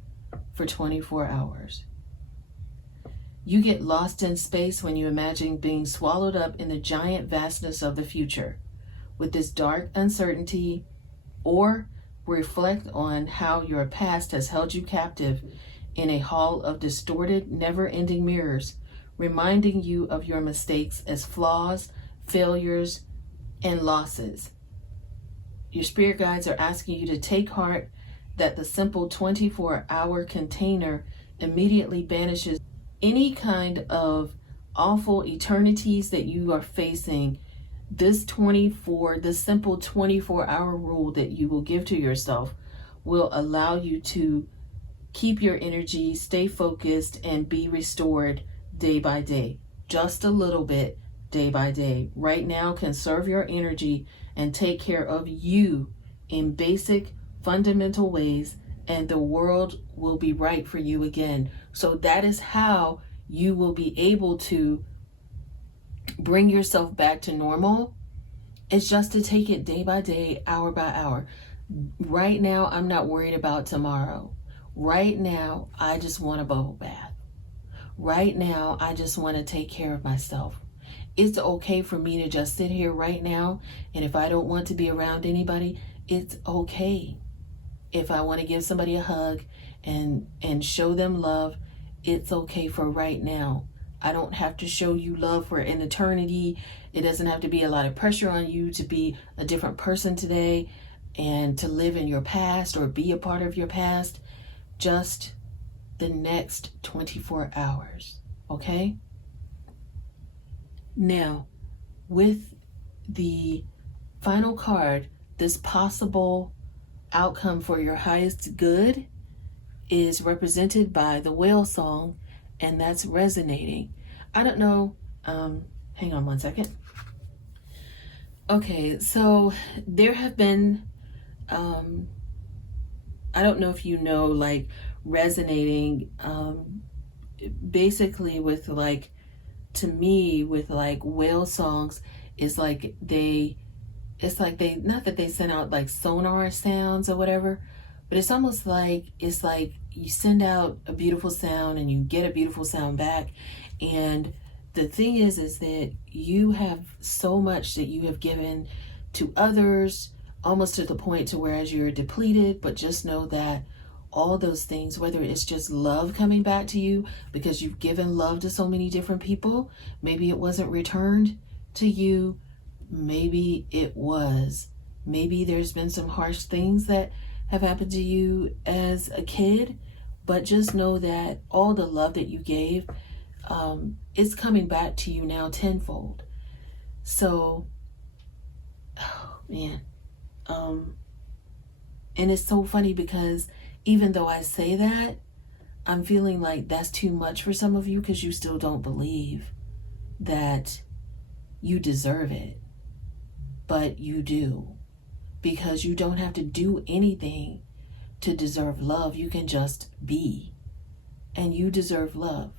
for 24 hours. You get lost in space when you imagine being swallowed up in the giant vastness of the future with this dark uncertainty, or reflect on how your past has held you captive in a hall of distorted, never-ending mirrors, reminding you of your mistakes as flaws, failures, and losses. Your spirit guides are asking you to take heart that the simple 24-hour container immediately banishes any kind of awful eternities that you are facing. This simple 24-hour rule that you will give to yourself will allow you to keep your energy, stay focused, and be restored day by day. Just a little bit, day by day. Right now, conserve your energy and take care of you in basic, fundamental ways, and the world will be right for you again. So that is how you will be able to bring yourself back to normal. It's just to take it day by day, hour by hour. Right now, I'm not worried about tomorrow. Right now, I just want a bubble bath. Right now, I just want to take care of myself. It's okay for me to just sit here right now, and if I don't want to be around anybody, it's okay. If I want to give somebody a hug and show them love, it's okay for right now. I don't have to show you love for an eternity. It doesn't have to be a lot of pressure on you to be a different person today and to live in your past or be a part of your past. Just the next 24 hours, okay? Now, with the final card, this possible outcome for your highest good is represented by the whale song, and that's resonating. I don't know, hang on one second. Okay, so there have been I don't know if you know, like resonating basically with like, to me, with like whale songs, is like it's like they, not that they send out like sonar sounds or whatever, but it's almost like, it's like you send out a beautiful sound and you get a beautiful sound back. And the thing is that you have so much that you have given to others, almost to the point to whereas you're depleted, but just know that all those things, whether it's just love coming back to you because you've given love to so many different people, maybe it wasn't returned to you, maybe it was, maybe there's been some harsh things that have happened to you as a kid, but just know that all the love that you gave is coming back to you now tenfold. So, oh man, and it's so funny because even though I say that, I'm feeling like that's too much for some of you because you still don't believe that you deserve it. But you do, because you don't have to do anything to deserve love. You can just be, and you deserve love.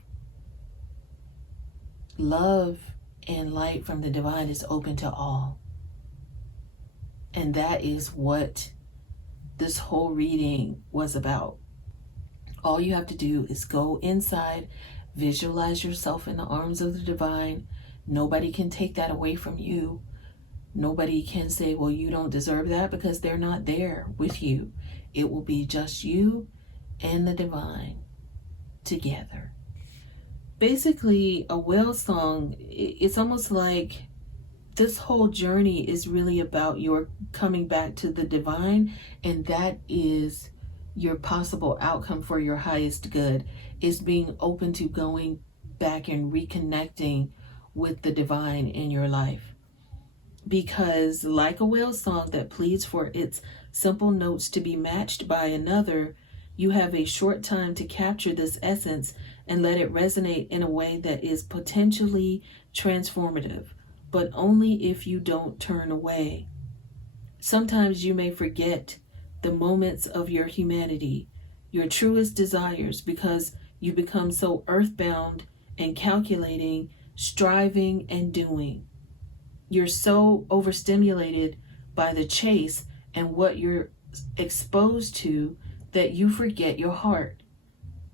Love and light from the divine is open to all. And that is what this whole reading was about. All you have to do is go inside, visualize yourself in the arms of the divine. Nobody can take that away from you. Nobody can say, well, you don't deserve that, because they're not there with you. It will be just you and the divine together. Basically, a whale song, it's almost like this whole journey is really about your coming back to the divine, and that is your possible outcome for your highest good, is being open to going back and reconnecting with the divine in your life. Because like a whale song that pleads for its simple notes to be matched by another, you have a short time to capture this essence and let it resonate in a way that is potentially transformative, but only if you don't turn away. Sometimes you may forget the moments of your humanity, your truest desires, because you become so earthbound and calculating, striving and doing. You're so overstimulated by the chase and what you're exposed to that you forget your heart.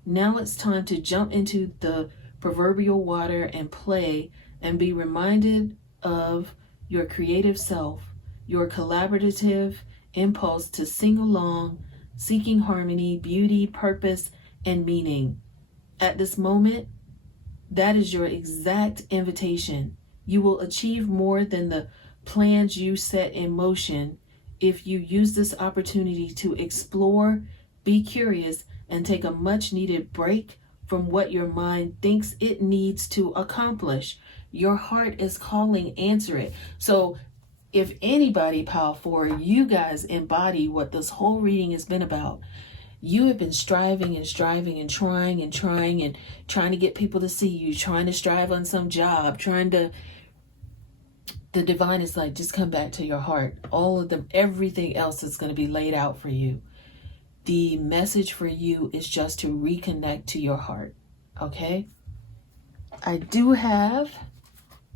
Now it's time to jump into the proverbial water and play and be reminded of your creative self, your collaborative impulse to sing along, seeking harmony, beauty, purpose, and meaning. At this moment, that is your exact invitation. You will achieve more than the plans you set in motion if you use this opportunity to explore, be curious, and take a much needed break from what your mind thinks it needs to accomplish. Your heart is calling, answer it. So if anybody, Pile 4, you guys embody what this whole reading has been about. You have been striving and striving and trying to get people to see you, trying to strive on some job, the divine is like, just come back to your heart. All of them, everything else is going to be laid out for you. The message for you is just to reconnect to your heart. Okay? I do have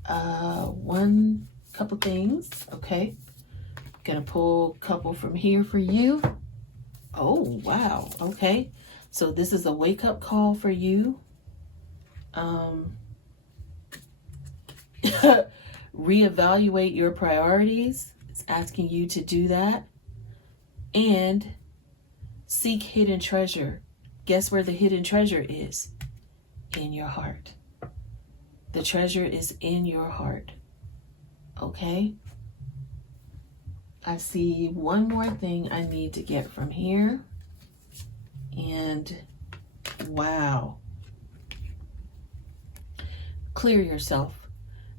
one couple things. Okay? Gonna pull a couple from here for you. Oh, wow. Okay. So this is a wake-up call for you. Reevaluate your priorities. It's asking you to do that. And seek hidden treasure. Guess where the hidden treasure is? In your heart. The treasure is in your heart. Okay? I see one more thing I need to get from here. And wow. Clear yourself.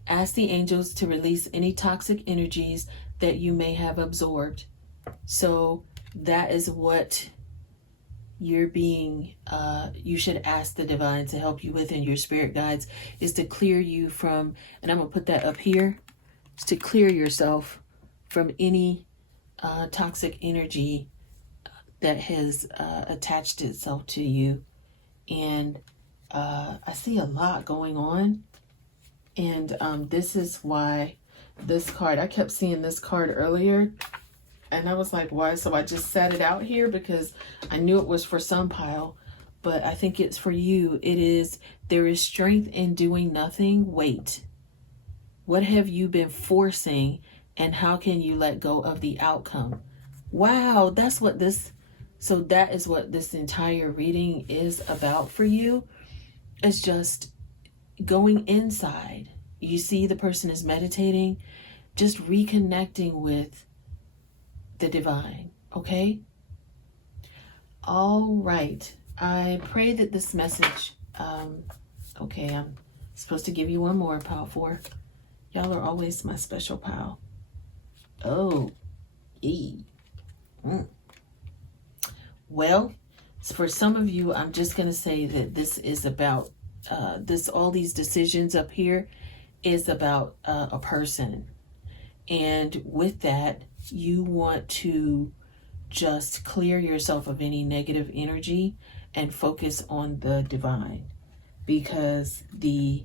Ask the angels to release any toxic energies that you may have absorbed. So that is what you're being, you should ask the divine to help you with, and your spirit guides, is to clear you from, and I'm going to put that up here, is to clear yourself from any toxic energy that has attached itself to you. And I see a lot going on. And this is why this card, I kept seeing this card earlier. And I was like, why? So I just sat it out here because I knew it was for some pile. But I think it's for you. It is, there is strength in doing nothing. Wait. What have you been forcing, and how can you let go of the outcome? Wow, that's what this, so that is what this entire reading is about for you. It's just going inside. You see the person is meditating, just reconnecting with the divine, okay? All right. I pray that this message, okay, I'm supposed to give you one more, pile 4. Y'all are always my special pile. Oh, Well, for some of you, I'm just going to say that this is about, all these decisions up here is about a person. And with that, you want to just clear yourself of any negative energy and focus on the divine, because the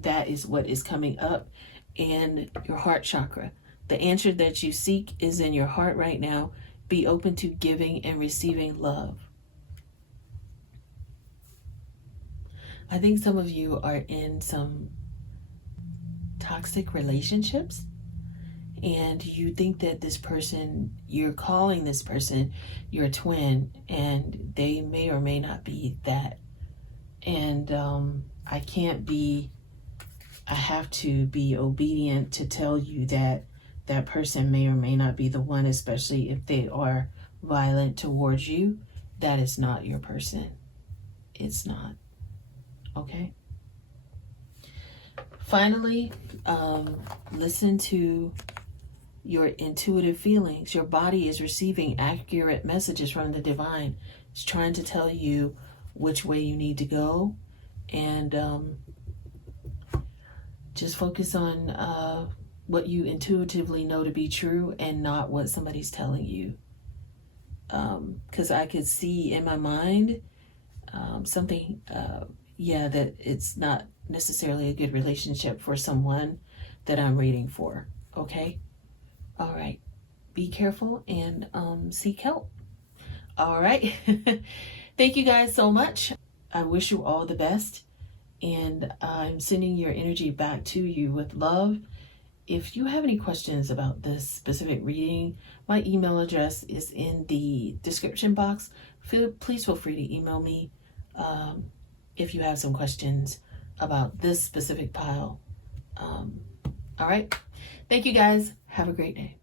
that is what is coming up. And your heart chakra, the answer that you seek is in your heart right now. Be open to giving and receiving love. I think some of you are in some toxic relationships, and you think that this person, you're calling this person your twin, and they may or may not be that. And I have to be obedient to tell you that that person may or may not be the one, especially if they are violent towards you. That is not your person. It's not. Okay? Finally, listen to your intuitive feelings. Your body is receiving accurate messages from the divine. It's trying to tell you which way you need to go. And just focus on what you intuitively know to be true and not what somebody's telling you. Because I could see in my mind something, that it's not necessarily a good relationship for someone that I'm reading for. Okay? All right. Be careful and seek help. All right. Thank you guys so much. I wish you all the best. And I'm sending your energy back to you with love. If you have any questions about this specific reading, my email address is in the description box. Please feel free to email me if you have some questions about this specific pile. All right. Thank you guys. Have a great day.